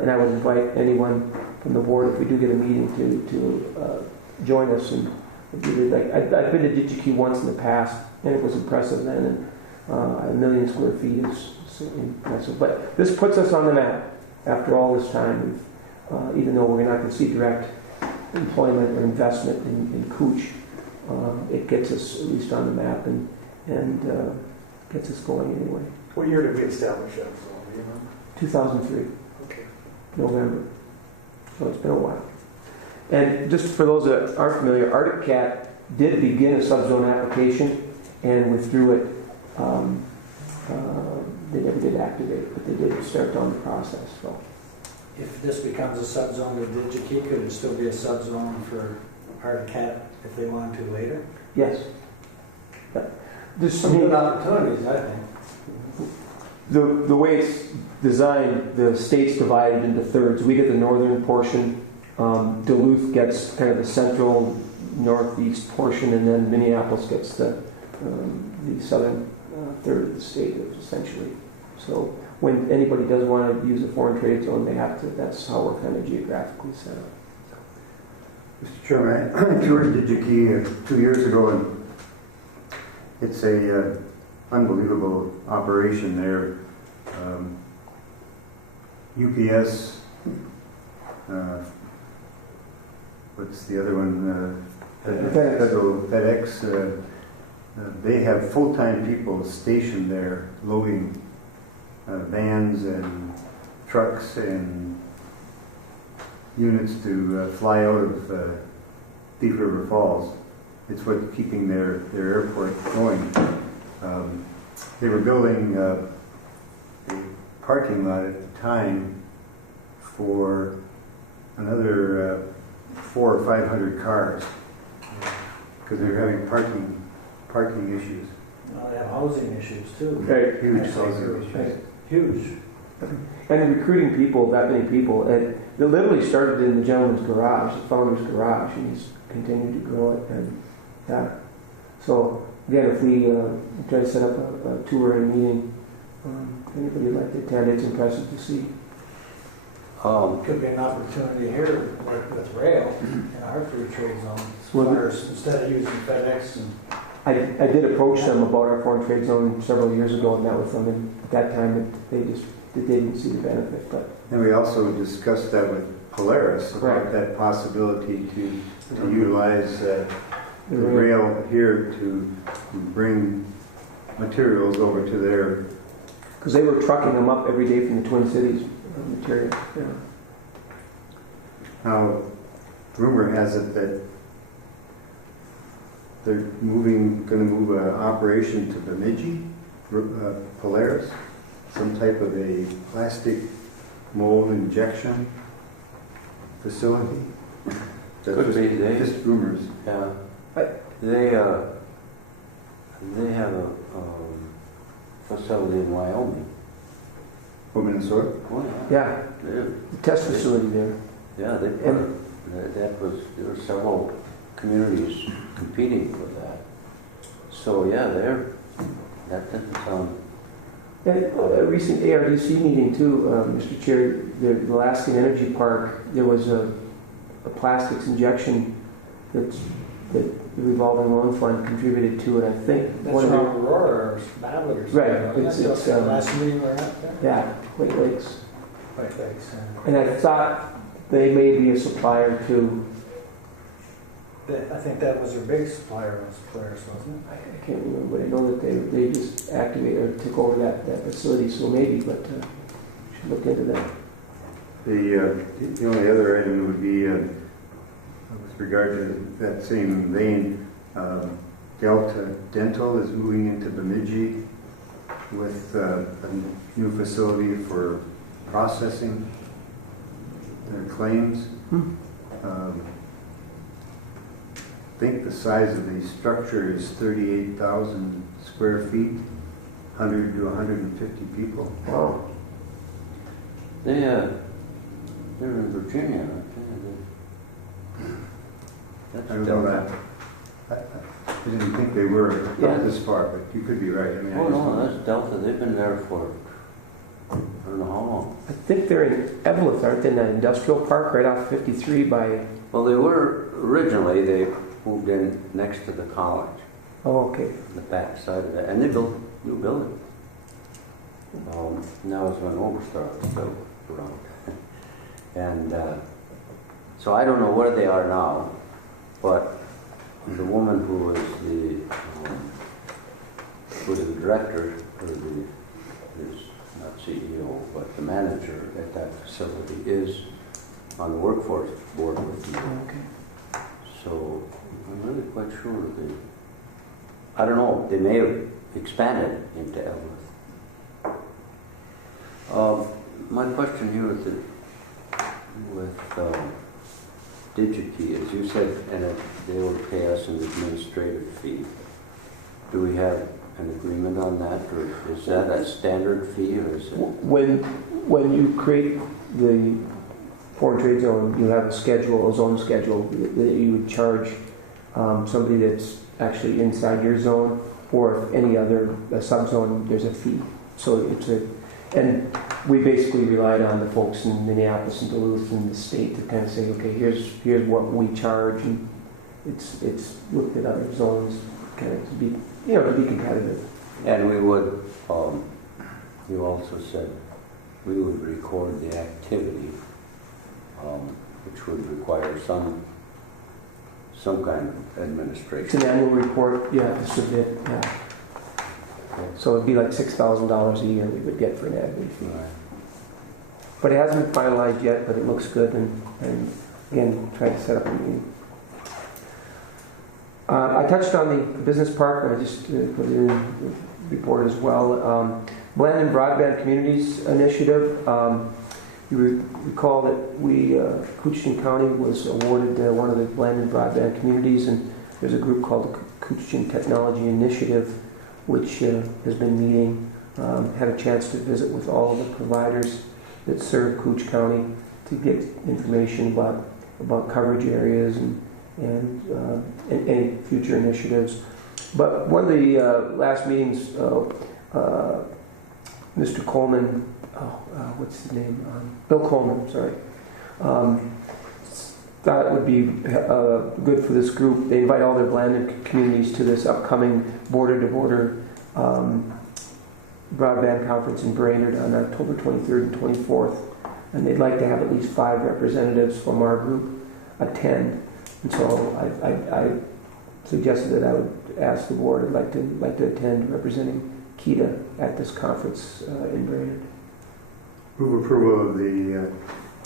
and I would invite anyone from the board, if we do get a meeting, to join us. And I've been to DigiKey once in the past, and it was impressive then. And 1 million square feet is certainly impressive. But this puts us on the map after all this time. Even though we're not going to see direct employment or investment in Cooch, it gets us at least on the map and gets us going anyway. What year did we establish that zone? Do you remember? 2003, Okay. November. So it's been a while. And just for those that aren't familiar, Arctic Cat did begin a subzone application and withdrew it. They never did activate it, but they did start down the process. So. If this becomes a subzone of DigiKey, could it still be a subzone for Arctic Cat if they wanted to later? Yes. There's Some good opportunities, I think. The way it's designed, the state's divided into thirds. We get the northern portion. Duluth gets kind of the central northeast portion, and then Minneapolis gets the southern third of the state, essentially. So when anybody does want to use a foreign trade zone, they have to. That's how we're kind of geographically set up. Mr. Chairman, I toured DigiKey 2 years ago, and it's a unbelievable operation there. UPS, what's the other one? FedEx. They have full-time people stationed there loading vans and trucks and units to fly out of Thief River Falls. It's what's keeping their airport going. They were building a parking lot at the time for another 400 or 500 cars because they were having parking issues. They have housing issues too. Right. Huge housing issues. Right. Huge. And in recruiting people, that many people, it literally started in the gentleman's garage, the founder's garage, and he's continued to grow it. And yeah. So again, if we try to set up a tour and meeting, if anybody would like to attend, it's impressive to see. Could be an opportunity here, like with rail, in our free trade zone. Well, Flyers, instead of using FedEx and I did approach them about our foreign trade zone several years ago and met with them, and at that time they didn't see the benefit. But And we also discussed that with Polaris about that possibility to utilize the rail here to bring materials over to their. Because they were trucking them up every day from the Twin Cities, material. Yeah. Now, rumor has it that they're going to move an operation to Bemidji, Polaris, some type of a plastic mold injection facility. Could be. Just rumors. Yeah. They have a facility in Wyoming. Oh, Minnesota? Oh, Yeah, the test facility there. Yeah, they put there were several communities competing for that. So yeah, that doesn't sound. And a recent ARDC meeting too, Mr. Chair, the Alaskan Energy Park, there was a plastics injection that the revolving loan fund contributed to it. I think that's from Aurora or Babbitt or something. Right, It's last meeting we're at there. Yeah, White Lakes. White Lakes. And I thought they may be a supplier to. I think that was their big supplier was Polaris, wasn't it? I can't remember, but I know that they just activated or took over that facility. So maybe, but should look into that. The only other item would be with regard to that same vein, Delta Dental is moving into Bemidji with a new facility for processing their claims. I think the size of the structure is 38,000 square feet, 100 to 150 people. Wow. They're in Virginia, aren't they? That's I don't know Delta. that. I didn't think they were Yeah. this far, but you could be right. I mean, Oh, no, that's Delta. They've been there for, I don't know how long. I think they're in Evelyn, aren't they, in that industrial park right off 53 by, Well, they were, originally, they moved in next to the college, oh, okay. the back side of that, and they built a new building. Now it's when Overstar was built around. And so I don't know where they are now, but the woman who was the director, or is not CEO, but the manager at that facility is on the workforce board with me. Okay. So I'm really quite sure I don't know, they may have expanded into Evelyn. My question here with DigiKey is, you said they will pay us an administrative fee. Do we have an agreement on that, or is that a standard fee, or is it? When you create the foreign trade zone, you have a zone schedule that you would charge somebody that's actually inside your zone, or if any other subzone, there's a fee. So and we basically relied on the folks in Minneapolis and Duluth and the state to kind of say, okay, here's what we charge, and it's looked at other zones kind of to be competitive. And we would, you also said we would record the activity, which would require some kind of administration. It's an annual report you have to submit. Yeah. So it'd be like $6,000 a year we would get for an admin fee. Right. But it hasn't been finalized yet, but it looks good, and again, trying to set up a meeting. I touched on the business park, and I just put it in the report as well. Blend and Broadband Communities initiative. You recall that Coochin County was awarded one of the Blend and Broadband Communities, and there's a group called the Coochin Technology Initiative, which has been meeting, had a chance to visit with all of the providers that serve Cooch County to get information about coverage areas and any future initiatives. But one of the last meetings, Mr. Coleman, what's his name? Bill Coleman, sorry. Thought it would be good for this group. They invite all their blended communities to this upcoming border-to-border broadband conference in Brainerd on October 23rd and 24th. And they'd like to have at least 5 representatives from our group attend. And so I suggested that I would ask the board, I'd like to attend representing Keda at this conference in Brainerd. Move approval of the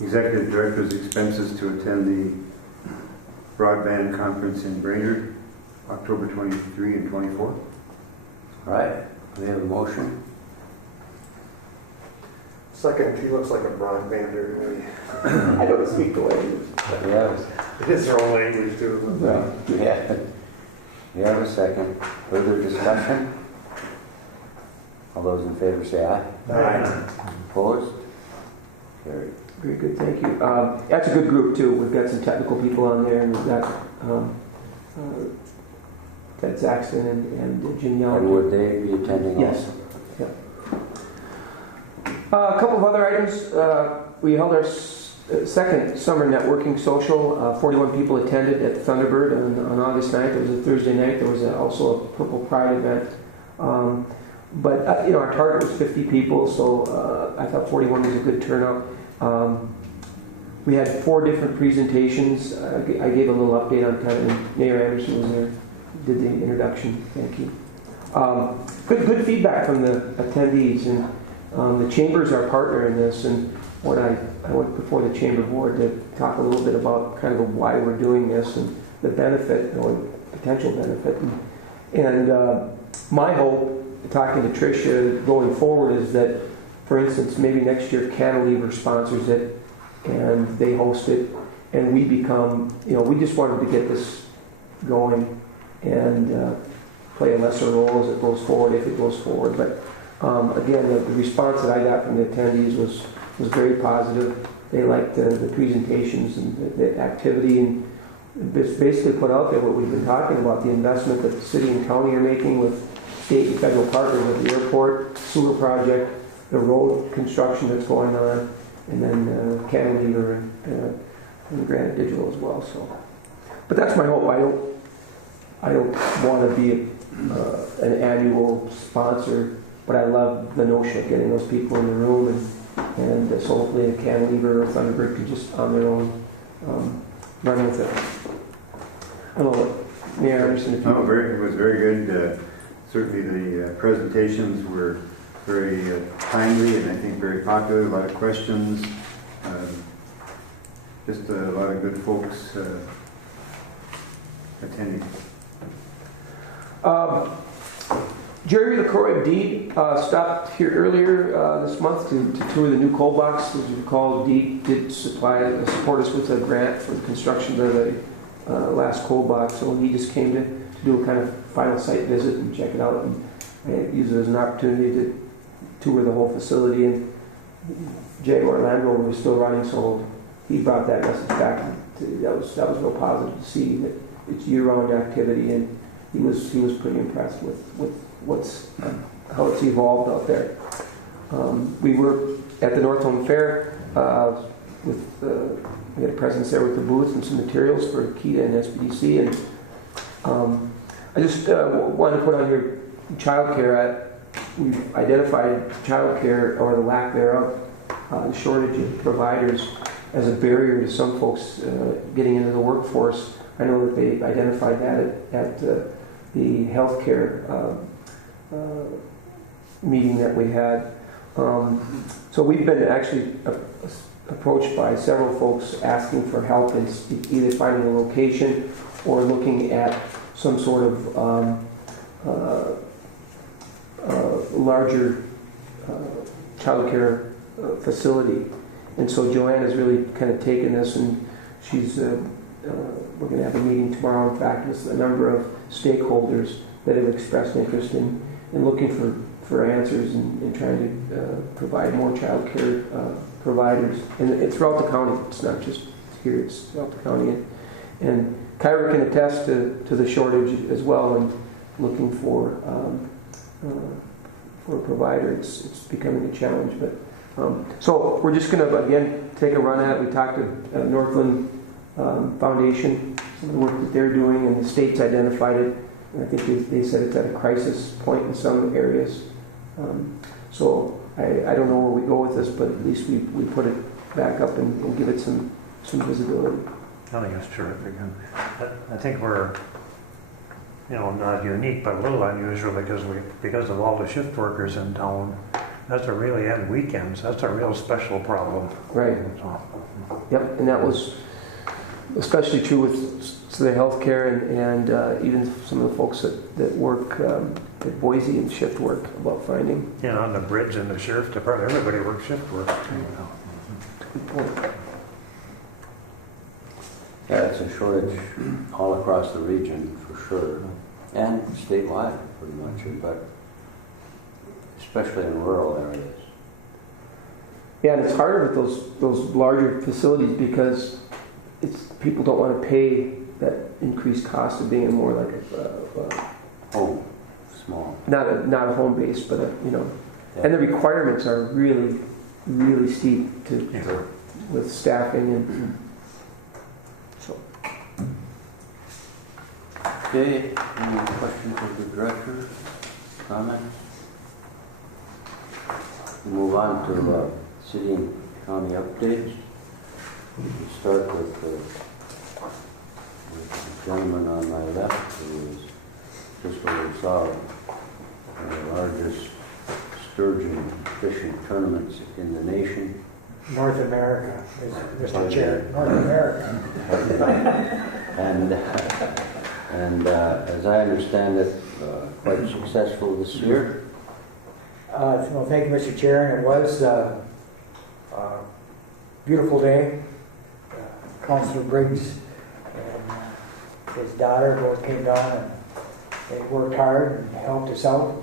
Executive Director's expenses to attend the Broadband Conference in Brainerd, October 23 and 24. All right, we have a motion. Second, he looks like a broadbander to me. I don't speak the language. Yes. It is their own language too. Right. Yeah. We have a second. Further discussion? All those in favor say aye. Aye. Opposed? Carried. Very good, thank you. That's a good group too. We've got some technical people on there, and we've got Zaxton and Jim Young. And would they be attending Yes. also? Yeah. A couple of other items. We held our second summer networking social. 41 people attended at the Thunderbird on August 9th. It was a Thursday night. There was also a Purple Pride event. But our target was 50 people, so I thought 41 was a good turnout. We had 4 different presentations. I gave a little update on kind of, Mayor Anderson was there, did the introduction. Thank you. Good feedback from the attendees, and the Chamber's our partner in this, and what I went before the Chamber Board to talk a little bit about kind of why we're doing this and the benefit, potential benefit. And my hope, talking to Tricia going forward, is that, for instance, maybe next year Cantilever sponsors it and they host it, and we become, we just wanted to get this going and play a lesser role as it goes forward, if it goes forward. But again, the response that I got from the attendees was very positive. They liked the presentations and the activity, and basically put out there what we've been talking about, the investment that the city and county are making with state and federal partners at the airport, sewer project, the road construction that's going on, and then Cantilever and Granite Digital as well. So, but that's my hope. I don't want to be an annual sponsor, but I love the notion of getting those people in the room, and so hopefully a Cantilever or Thunderbird could just on their own run with it. I don't know what Mayor Anderson, if you... No, it was very good. Certainly the presentations were very timely and I think very popular, a lot of questions. Just a lot of good folks attending. Jeremy LaCroix of Deed stopped here earlier this month to tour the new coal box. As you recall, Deed did support us with a grant for the construction of the last coal box. So he just came to do a kind of final site visit and check it out and use it as an opportunity to tour the whole facility. And Jaguar Land Rover was still running, so he brought that message back. That was real positive to see that it's year-round activity, and he was pretty impressed with how it's evolved out there. We were at the North Home Fair we had a presence there with the booth and some materials for Keda and SBDC, and I just wanted to put on here childcare. We've identified childcare, or the lack thereof, the shortage of providers, as a barrier to some folks getting into the workforce. I know that they identified that at the healthcare meeting that we had. So we've been actually approached by several folks asking for help in either finding a location or looking at some sort of larger childcare facility. And so Joanne has really kind of taken this, and she's we're going to have a meeting tomorrow, in fact, with a number of stakeholders that have expressed interest in looking for answers and trying to provide more child care providers. And it's throughout the county. It's not just here, it's throughout the county. And Kyra can attest to the shortage as well, and looking for a provider. It's becoming a challenge. But so we're just going to, again, take a run at it. We talked to Northland Foundation, some of the work that they're doing, and the state's identified it. And I think they said it's at a crisis point in some areas. So I don't know where we go with this, but at least we put it back up and give it some visibility. I think it's terrific. And I think we're, not unique, but a little unusual because of all the shift workers in town. That's a really end weekends. That's a real special problem. Right. So, Yep, and that was especially true with the healthcare and even some of the folks that work at Boise and shift work, about finding. on the bridge and the sheriff department, everybody works shift work. Good point. Yeah, it's a shortage all across the region for sure, and statewide pretty much, but especially in rural areas. Yeah, and it's harder with those larger facilities because people don't want to pay that increased cost of being more like a Home, small. not a home base, but and the requirements are really, really steep with staffing and so. Okay, any questions of the director? Comments? We'll move on to the city and county updates. We'll start with the gentleman on my left, who is just what we saw, one of the largest sturgeon fishing tournaments in the nation. North America, Mr. Chair, North America. And And as I understand it, quite successful this year. Well, thank you, Mr. Chair. And it was a beautiful day. Councilor Briggs and his daughter both came down and they worked hard and helped us out.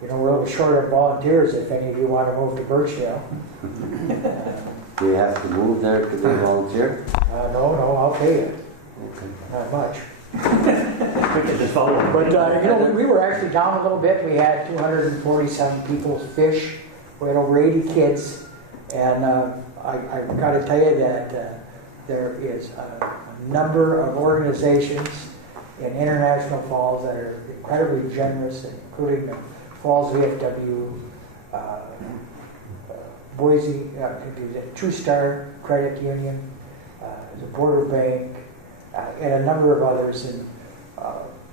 You know, we're a little short of volunteers if any of you want to move to Birchdale. Do you have to move there to be a volunteer? No, I'll pay you. Not much. We could just follow them. But, you know, we were actually down a little bit. We had 247 people fish. We had over 80 kids. And I got to tell you that there is a number of organizations in International Falls that are incredibly generous, including the Falls VFW, Boise, True Star Credit Union, the Border Bank, and a number of others. And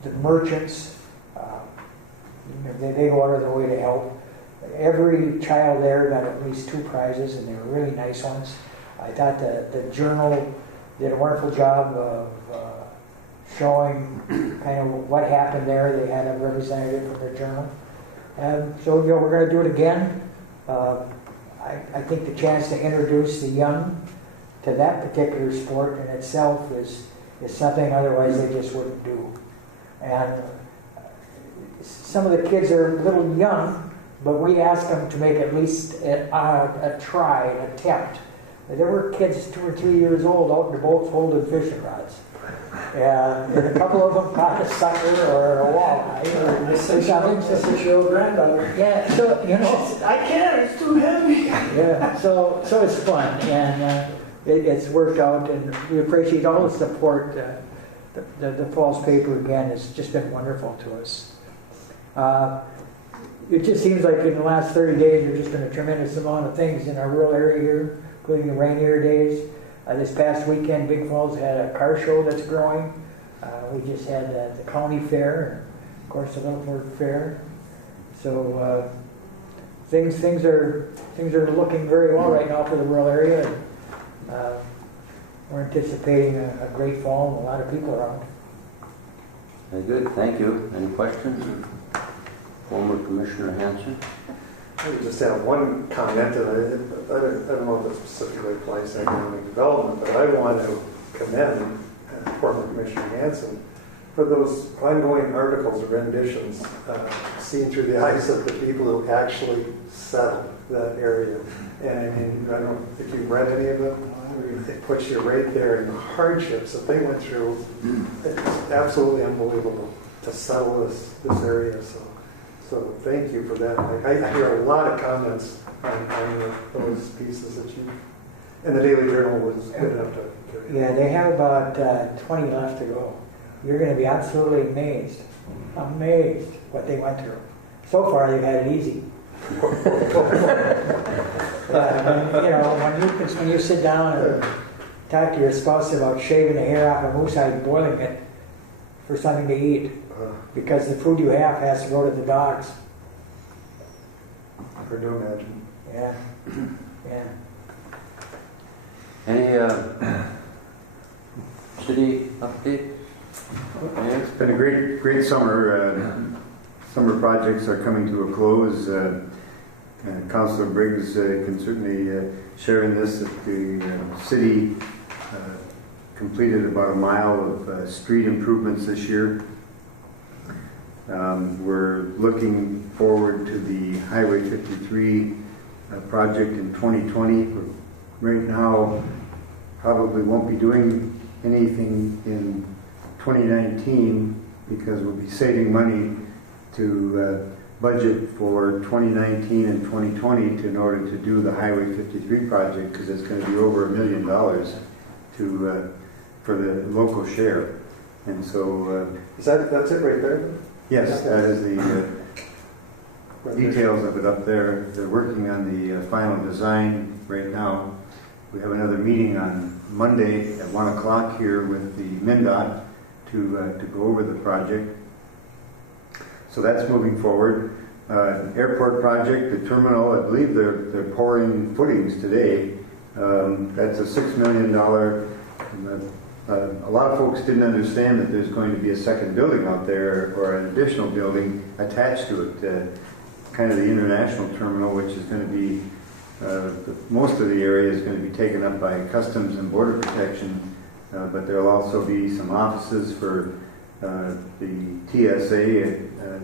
the merchants, they go out of their way to help. Every child there got at least 2 prizes, and they were really nice ones. I thought the Journal did a wonderful job of showing kind of what happened there. They had a representative from the Journal. And so, you know, we're going to do it again. I think the chance to introduce the young to that particular sport in itself is something otherwise they just wouldn't do. And some of the kids are a little young, but we asked them to make at least a try, an attempt. There were kids 2 or 3 years old out in the boats holding fishing rods. And a couple of them caught a sucker or a walleye or something. 6-year-old granddaughter. Yeah, so, you know. I can't, it's too heavy. Yeah, so it's fun, and it's worked out, and we appreciate all the support. The Falls paper, again, has just been wonderful to us. It just seems like in the last 30 days, there's just been a tremendous amount of things in our rural area here, including the rainier days. This past weekend, Big Falls had a car show that's growing. We just had the county fair, and of course the Little Fort Fair. So things are looking very well right now for the rural area. And, we're anticipating a great fall and a lot of people around. Very good, thank you. Any questions? Former Commissioner Hanson. I would just have one comment, and I don't know if it specifically applies to economic development, but I want to commend former Commissioner Hanson for those ongoing articles or renditions, seen through the eyes of the people who actually settled that area. And I mean, I don't know if you've read any of them. It puts you right there in the hardships that they went through. It's absolutely unbelievable to settle this area. So thank you for that. Like, I hear a lot of comments on those pieces that you, and the Daily Journal was good enough to carry. Yeah, they have about 20 left to go. You're going to be absolutely amazed what they went through. So far, they've had it easy. You know, when you sit down and talk to your spouse about shaving the hair off a moose hide, boiling it for something to eat, because the food you have has to go to the dogs. I do imagine. Yeah. Any city update? It's been a great summer. Summer projects are coming to a close. Councilor Briggs can certainly share in this that the city completed about a mile of street improvements this year. We're looking forward to the Highway 53 project in 2020. Right now, probably won't be doing anything in 2019 because we'll be saving money to budget for 2019 and 2020 in order to do the Highway 53 project, because it's going to be over $1 million for the local share. And so That's it right there? yes, that is the details of it up there. They're working on the final design right now. We have another meeting on Monday at 1 o'clock here with the MnDOT to go over the project. So that's moving forward. Airport project, the terminal, I believe they're pouring footings today. That's a $6 million a lot of folks didn't understand that there's going to be a second building out there or an additional building attached to it, kind of the international terminal, which is going to be, most of the area is going to be taken up by Customs and Border Protection, but there will also be some offices for the TSA,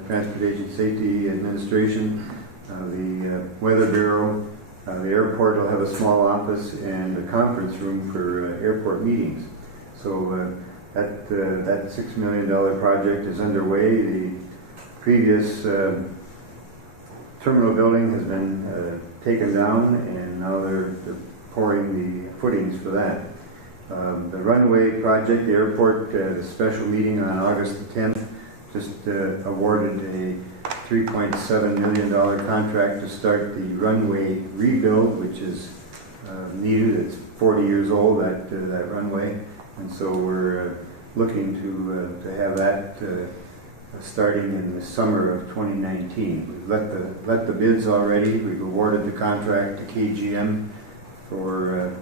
Transportation Safety Administration, the Weather Bureau. The airport will have a small office and a conference room for airport meetings. So that $6 million project is underway. The previous terminal building has been taken down, and now they're pouring the footings for that. The runway project, the airport, the special meeting on August 10th, just awarded a $3.7 million contract to start the runway rebuild, which is needed. It's 40 years old, that runway. And so we're looking to have that starting in the summer of 2019. We've let the bids already. We've awarded the contract to KGM for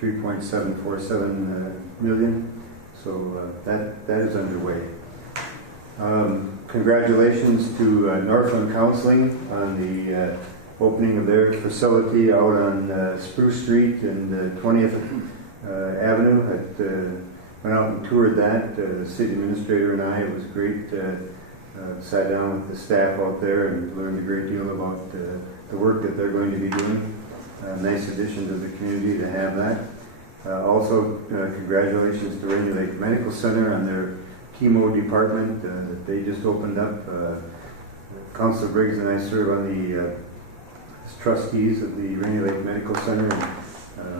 $3.747 million. So that is underway. Congratulations to Northland Counseling on the opening of their facility out on Spruce Street and 20th Avenue. Went out and toured that. The city administrator and I, it was great. Sat down with the staff out there and learned a great deal about the work that they're going to be doing. Nice addition to the community to have that. Also, congratulations to Rainy Lake Medical Center on their chemo department that they just opened up. Councilor Briggs and I serve on the trustees of the Rainy Lake Medical Center.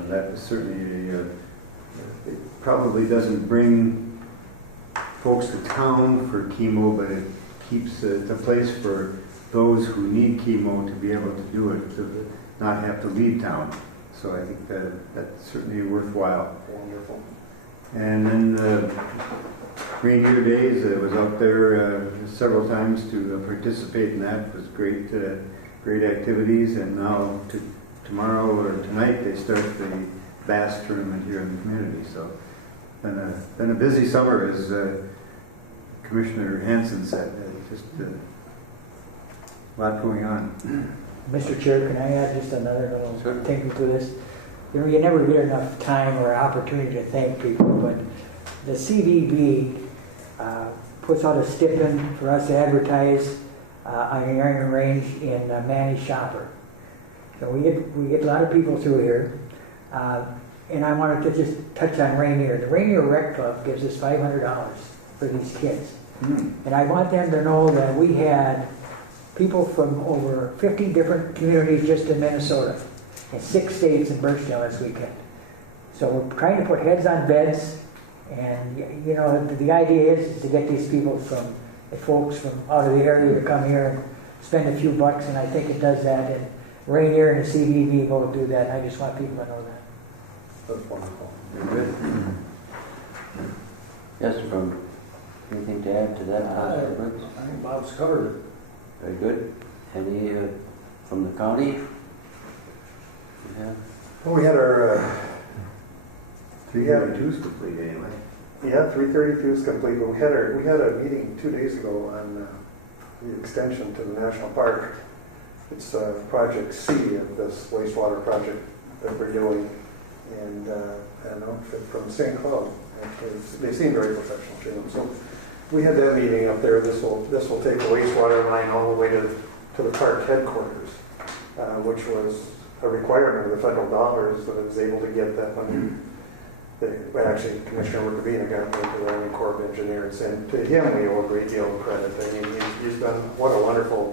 That is certainly it probably doesn't bring folks to town for chemo, but it keeps it's a place for those who need chemo to be able to do it, to not have to leave town. So I think that's certainly worthwhile. Wonderful. And then Rainier Days, I was out there several times to participate in that. It was great, great activities. And now tomorrow or tonight they start the bass tournament here in the community. So been a busy summer, as Commissioner Hansen said. Just a lot going on. Mr. Chair, can I add just another little Sure. thing to this? You know, you never get enough time or opportunity to thank people, but the CVB puts out a stipend for us to advertise on the Iron Range in Manny Shopper. So we get a lot of people through here. And I wanted to just touch on Rainier. The Rainier Rec Club gives us $500 for these kids. And I want them to know that we had people from over 50 different communities just in Minnesota and 6 states in Birchdale this weekend. So we're trying to put heads on beds, and you know, the idea is to get these people from, the folks from out of the area to come here and spend a few bucks, and I think it does that. And Rainier and the CVB both do that, and I just want people to know that. That's wonderful. Very good. Yes, from anything to add to that? Councilor Briggs? I think Bob's covered it. Very good. Any from the county? Yeah. Well, we had our 332 is complete anyway. 332 is complete, but we had a meeting 2 days ago on the extension to the national park. It's Project C of this wastewater project that we're doing, and an outfit from St. Cloud. They seem very professional to them. So we had that meeting up there. This will take the wastewater line all the way to the park headquarters, which was a requirement of the federal dollars that it was able to get that money. Actually, Commissioner Rukavina got with the Army Corps of Engineers, and to him we owe a great deal of credit. I mean, he's been what a wonderful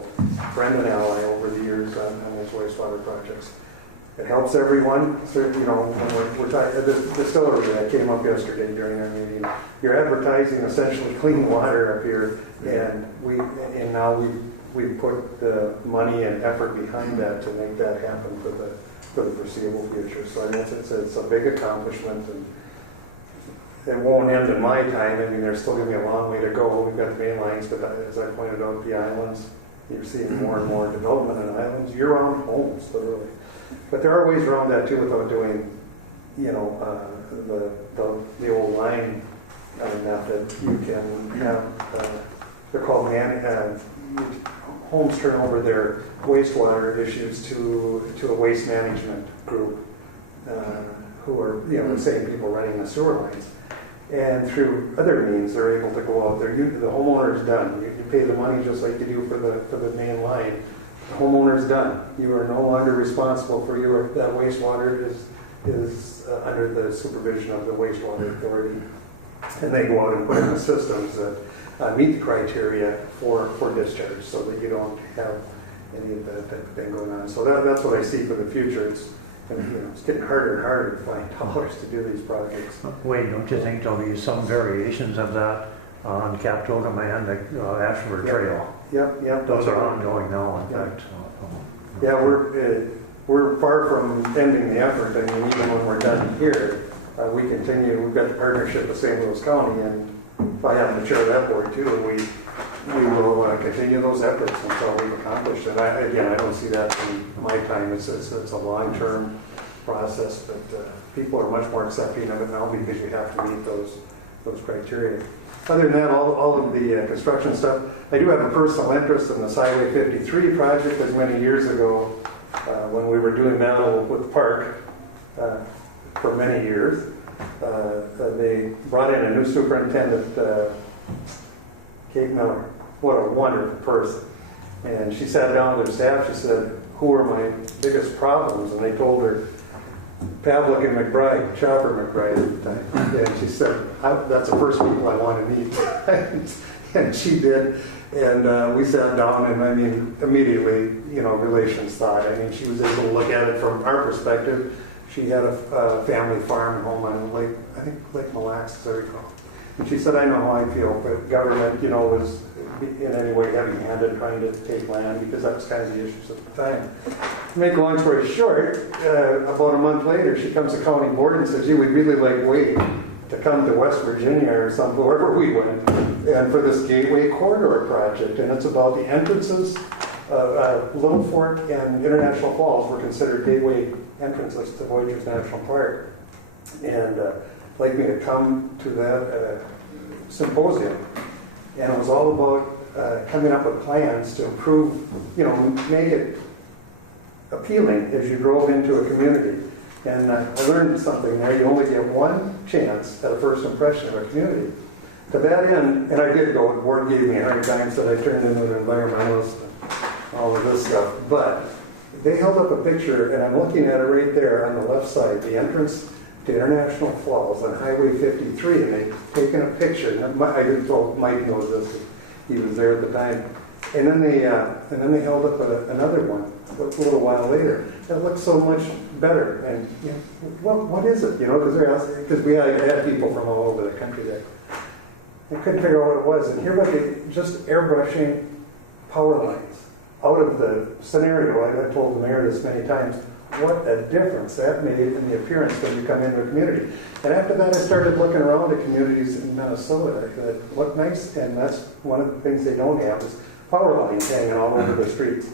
friend and ally over the years on these wastewater projects. It helps everyone. So, you know, when we're talking the distillery that came up yesterday during our meeting, you're advertising essentially clean water up here, and now we put the money and effort behind that to make that happen for the foreseeable future. So I mean, it's a big accomplishment, and it won't end in my time. I mean, there's still going to be a long way to go. We've got the main lines, but as I pointed out, the islands, you're seeing more and more development in islands, year-round homes, literally. But there are ways around that too without doing, you know, the the old line method, you can have, they're called homes turn over their wastewater issues to a waste management group who are, the same people running the sewer lines. And through other means, they're able to go out there. The homeowner's done. You pay the money just like you do for the main line. The homeowner's done. You are no longer responsible for that wastewater is under the supervision of the wastewater authority. And they go out and put in the systems that meet the criteria for discharge, so that you don't have any of that type of thing going on. So that's what I see for the future. It's getting harder and harder to find dollars to do these projects. Wade, don't you think there'll be some variations of that on Capitol Demand, like Ashford Trail? Yep. Those are ongoing now, in fact. Yeah, we're far from ending the effort. I mean, even when we're done here, we continue. We've got the partnership with St. Louis County, and if I happen to chair that board too, we will continue those efforts until we've accomplished it. I don't see that in my time. It's a long-term process, but people are much more accepting of it now because you have to meet those criteria. Other than that, all of the construction stuff, I do have a personal interest in this Highway 53 project. As many years ago, when we were doing battle with the park for many years, they brought in a new superintendent, Kate Miller. What a wonderful person. And she sat down with her staff. She said, "Who are my biggest problems?" And they told her, Pavlik and McBride, Chopper McBride at the time. And she said, "That's the first people I want to meet." And she did. And we sat down, and I mean, immediately, relations thought. I mean, she was able to look at it from our perspective. She had a family farm home on Lake Mille Lacs, as I recall. And she said, "I know how I feel, but government, was in any way heavy-handed trying to take land," because that was kind of the issues at the time. To make a long story short, about a month later, she comes to county board and says, "Gee, we'd really like Wade to come to West Virginia or something, wherever we went, and for this Gateway Corridor project." And it's about the entrances of Little Fork and International Falls were considered gateway entrances to Voyageurs National Park. And like me to come to that symposium. And it was all about coming up with plans to improve, make it appealing as you drove into a community. And I learned something there. You only get one chance at a first impression of a community. To that end, and I did go, the board gave me a hard time, said I turned into an environmentalist and all of this stuff. But they held up a picture, and I'm looking at it right there on the left side, the entrance to International Falls on Highway 53, and they'd taken a picture. And I didn't told Mike knows this; he was there at the time. And then they held up another one a little while later. That looked so much better. And what is it? Because we had people from all over the country there. I couldn't figure out what it was. And here, they just airbrushing power lines out of the scenario. I've told the mayor this many times. What a difference that made in the appearance when you come into a community. And after that, I started looking around at communities in Minnesota that look nice, and that's one of the things they don't have is power lines hanging all over the streets.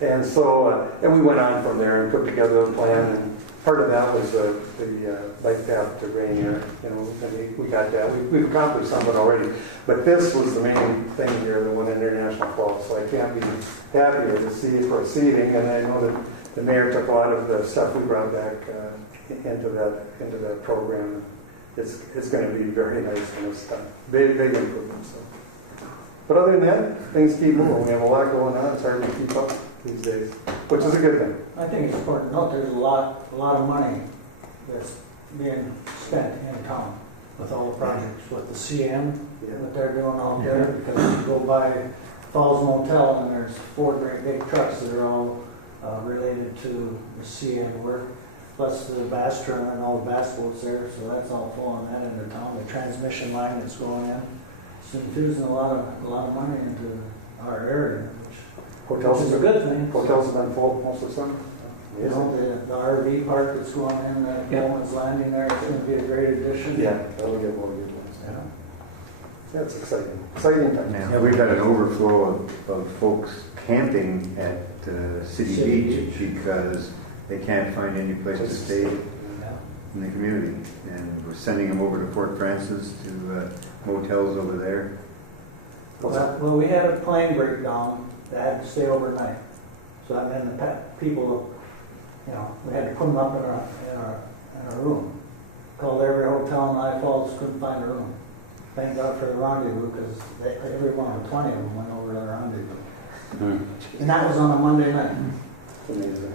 And so, and we went on from there and put together a plan, and part of that was the bike path to Rainier, and we got that. We've accomplished some of it already. But this was the main thing here, the one in International Falls, so I can't be happier to see it proceeding, and I know that the mayor took a lot of the stuff we brought back into that program. It's going to be very nice in this time. Big improvements. So. But other than that, things keep moving. We have a lot going on. It's hard to keep up these days, which is a good thing. I think it's important to note there's a lot of money that's being spent in town with all the projects, with the CM, what they're doing out there, because you go by Falls Motel and there's 4 great big trucks that are all related to the CM work, plus the bass tournament and all the bass boats there, so that's all flowing that into town. The transmission line that's going in, it's infusing a lot of money into our area, which is a good thing. Hotels have been full most of the summer. The RV park that's going in, that Bowman's Landing there, it's going to be a great addition. Yeah, that'll get more good ones. Yeah, it's exciting. Exciting time. Yeah, we've got an overflow of folks camping at City Beach because they can't find any place to stay. in the community. And we're sending them over to Fort Francis to motels over there. Well, we had a plane breakdown that had to stay overnight. So then the people, we had to put them up in our room. Called every hotel in High Falls, couldn't find a room. Thank God for the rendezvous, because every one of 20 of them went over to the rendezvous. And that was on a Monday night. Amazing.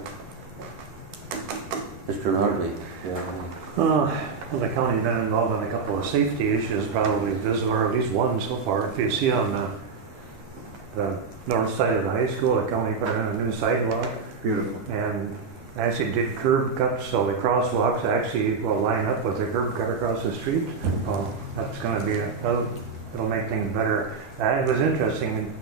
Mr. Hartley, yeah. Well, the county's been involved in a couple of safety issues, probably visible, or at least one so far. If you see on the north side of the high school, the county put in a new sidewalk Beautiful. and actually did curb cuts, so the crosswalks actually will line up with the curb cut across the street. That's going to be, it'll make things better. It was interesting.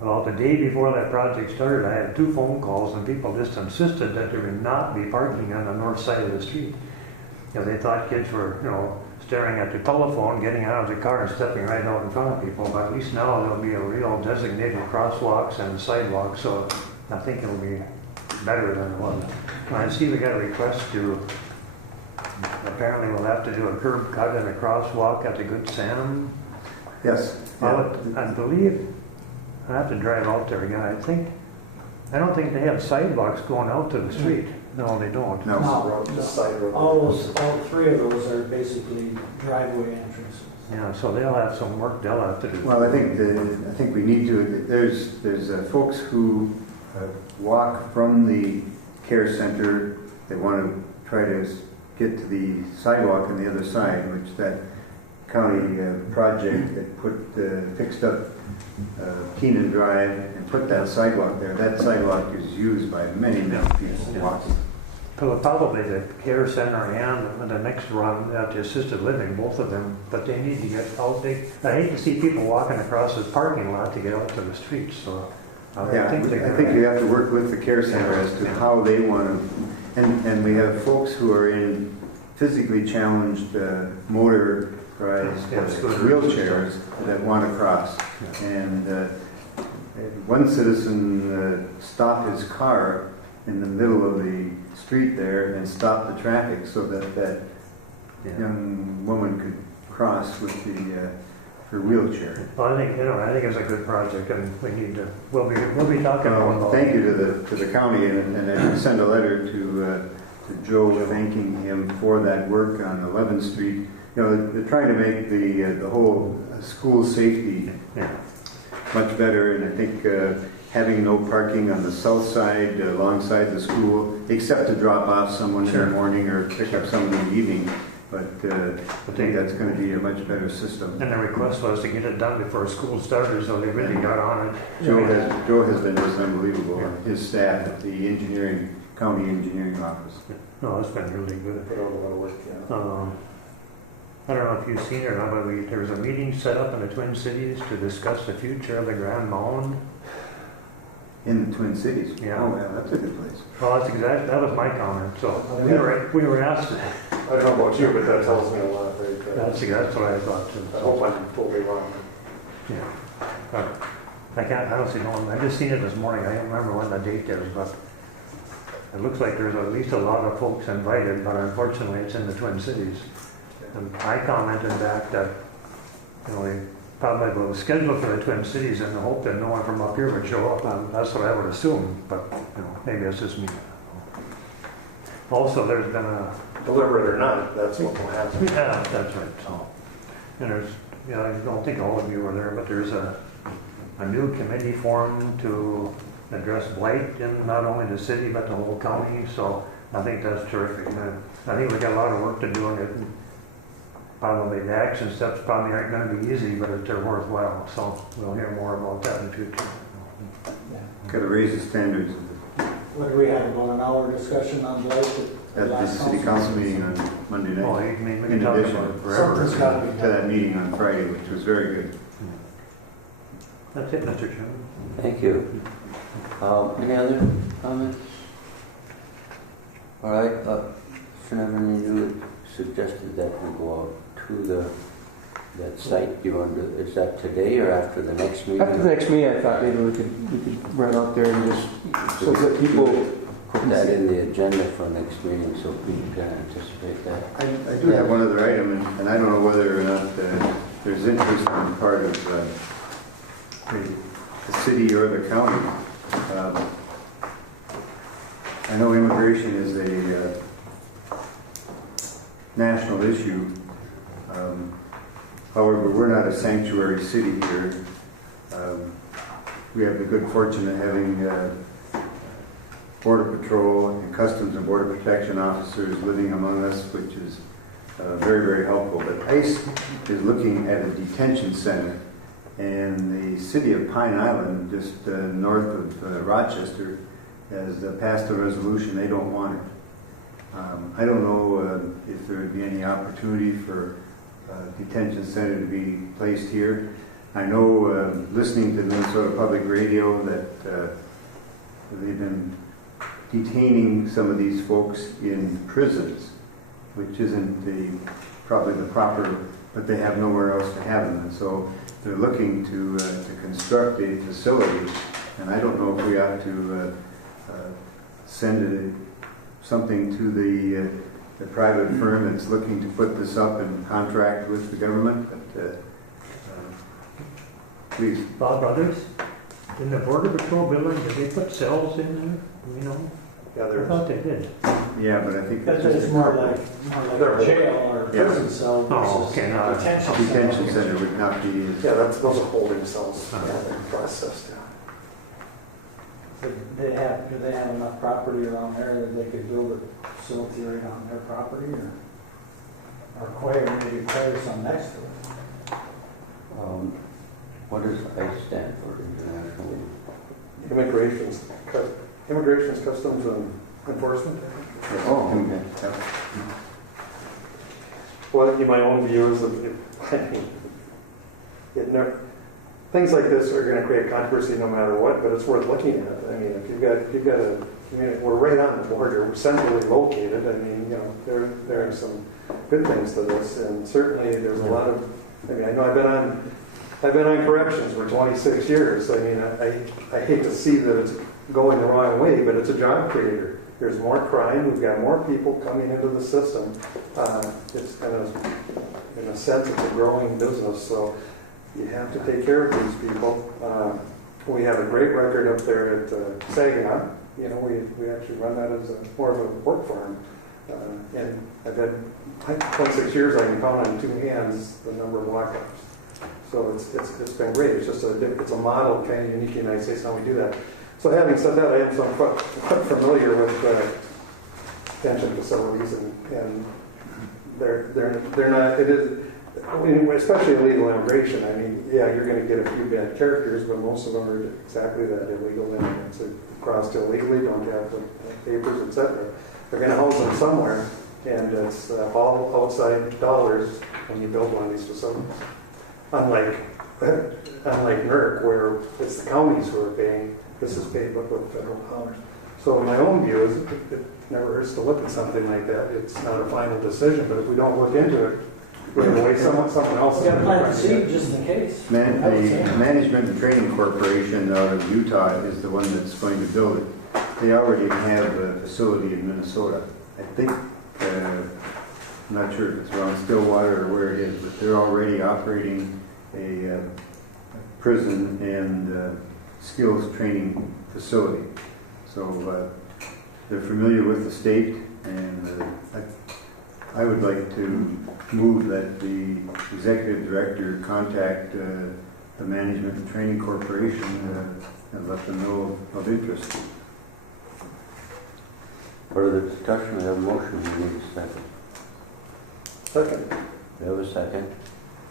Well, the day before that project started, I had 2 phone calls, and people just insisted that there would not be parking on the north side of the street. They thought kids were, staring at their telephone, getting out of the car and stepping right out in front of people. But at least now there'll be a real designated crosswalks and sidewalks, so I think it'll be better than it was. I see we got a request to, apparently we'll have to do a curb cut and a crosswalk at the Good Sam. Yes. Well, I believe, I have to drive out there again. I don't think they have sidewalks going out to the street. No, they don't. No. No, Just side road. all 3 of those are basically driveway entrances. Yeah, so they'll have some work they'll have to do. Well, I think we need to. There's folks who walk from the care center. They want to try to get to the sidewalk on the other side, which that county project that fixed up Keenan Drive and put that sidewalk there. That sidewalk is used by many people walking. Probably the care center and the next run at the assisted living, both of them, but they need to get out. I hate to see people walking across this parking lot to get out to the streets, so I think you have to work with the care center as to how they want to, and we have folks who are in physically challenged motorized wheelchairs that want to cross. And one citizen stopped his car in the middle of the street there and stopped the traffic so that young woman could cross with her wheelchair. Well, I think it's a good project, and we need to. We'll be talking about. Thank you to the county, and I send a letter to Joe thanking him for that work on 11th Street. They're trying to make the whole school safety much better, and I think having no parking on the south side alongside the school, except to drop off someone in the morning or pick up someone in the evening. But I think that's going to be a much better system. And the request was to get it done before school started, so they really got on it. Joe has been just unbelievable. His staff at the county engineering office. No, it's been really good. Put out a lot of work, I don't know if you've seen it or not, but there was a meeting set up in the Twin Cities to discuss the future of the Grand Mound. In the Twin Cities? Yeah. Oh, yeah, that's a good place. Well, that was my comment. So we were asked. I don't know about you, but that tells me a lot right there. That's what I thought too. I hope I'm totally wrong. Yeah. I can't honestly know. I just seen it this morning. I don't remember when the date is, but it looks like there's at least a lot of folks invited, but unfortunately it's in the Twin Cities. And I commented back that, they probably was scheduled for the Twin Cities in the hope that no one from up here would show up. And that's what I would assume, but maybe it's just me. Also, there's been a... Deliberate or not, that's what will happen. Yeah, that's right. So, and there's, I don't think all of you were there, but there's a new committee formed to address blight in not only the city but the whole county. So I think that's terrific. And I think we got a lot of work to do on it. Probably the action steps probably aren't going to be easy, but they're worthwhile. So we'll hear more about that in the future. Got to raise the standards What do we have, about an hour discussion on blight at the city council meeting on Monday night. Oh, you mean we In can talk addition about it forever. Something's got to be to done. that meeting on Friday, which was very good. That's it, Mr. Chairman. Thank you. Any other comments? All right, Chairman, you suggested that we go out to that site. Is that today or after the next meeting? After the next meeting, I thought maybe we could run out there and just, so that people put that in the agenda for next meeting so people can anticipate that. I do have one other item, and I don't know whether or not there's interest on the part of the city or the county. I know immigration is a national issue. However, we're not a sanctuary city here. We have the good fortune of having Border Patrol and Customs and Border Protection officers living among us, which is very, very helpful. But ICE is looking at a detention center, and the city of Pine Island, just north of Rochester, has passed a resolution they don't want it. I don't know if there would be any opportunity for a detention center to be placed here. I know, listening to Minnesota Public Radio, that they've been detaining some of these folks in prisons, which isn't probably the proper, but they have nowhere else to have them. And so they're looking to construct a facility, and I don't know if we ought to send something to the private firm that's looking to put this up and contract with the government. But please. Bob Brothers, in the Border Patrol building, did they put cells in there? You know? Yeah, I thought they did. Yeah, but I think That's that's just just more like a jail or a prison cell Oh, versus okay, no, detention a center. detention center would not be. Yeah, those are holding cells. Yeah, they're processed. Yeah. Do they have enough property around there that they could build a facility right on their property, or maybe acquire some next to it? What does ICE stand for, International? Immigration's Customs and Enforcement. Oh, okay. Well, my own view is that things like this are going to create controversy no matter what, but it's worth looking at. I mean, if you've got a community, we're right on the border, we're centrally located. I mean, there are some good things to this, and certainly there's a lot of. I mean, I know I've been on corrections for 26 years. I mean, I hate to see that it's going the wrong way, but it's a job creator. There's more crime. We've got more people coming into the system. It's in a sense, it's a growing business. So you have to take care of these people. We have a great record up there at Saginaw. We actually run that as more of a work farm. And I've had 26 years. I can count on two hands the number of lockups. So it's been great. It's just it's a model kind of unique in the United States how we do that. So having said that, I am somewhat familiar with detention facilities, and they're not. It is, especially illegal immigration. I mean, yeah, you're going to get a few bad characters, but most of them are exactly that: illegal immigrants that crossed illegally, don't have the papers, etc. They're going to house them somewhere, and it's all outside dollars when you build one of these facilities. Unlike NERC, where it's the counties who are paying. This is paid with federal dollars. So my own view is it never hurts to look at something like that. It's not a final decision, but if we don't look into it, we're going to waste someone else. You got to plant the seed just in case. The Management and Training Corporation out of Utah is the one that's going to build it. They already have a facility in Minnesota. I think, I'm not sure if it's around Stillwater or where it is, but they're already operating a prison and skills training facility. So they're familiar with the state, and I would like to move that the executive director contact the Management and Training Corporation and let them know of interest. Further discussion, we have a motion, we need a second. Second. We have a second.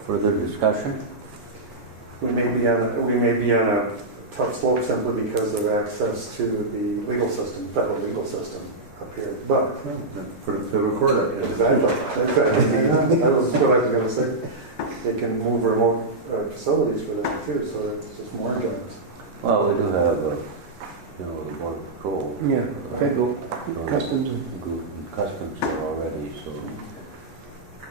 Further discussion? We may be on a tough slope simply because of access to the legal system, federal legal system up here. But For the federal court up here. exactly. That was what I was going to say. They can move remote facilities for that too, so it's just more jobs. Well, we do have, the Border Patrol. Yeah, federal customs. Customs here already, so.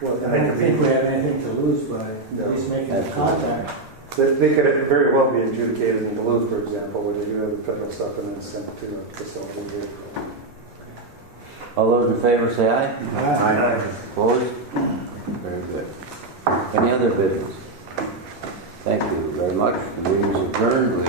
Well, I don't think we have anything to lose by at least making the contact. They could very well be adjudicated in Duluth, for example, where they do have the federal stuff and then sent to a facility here. All those in favor say aye. Aye. Opposed? Very good. Any other business? Thank you very much. The meeting is adjourned. We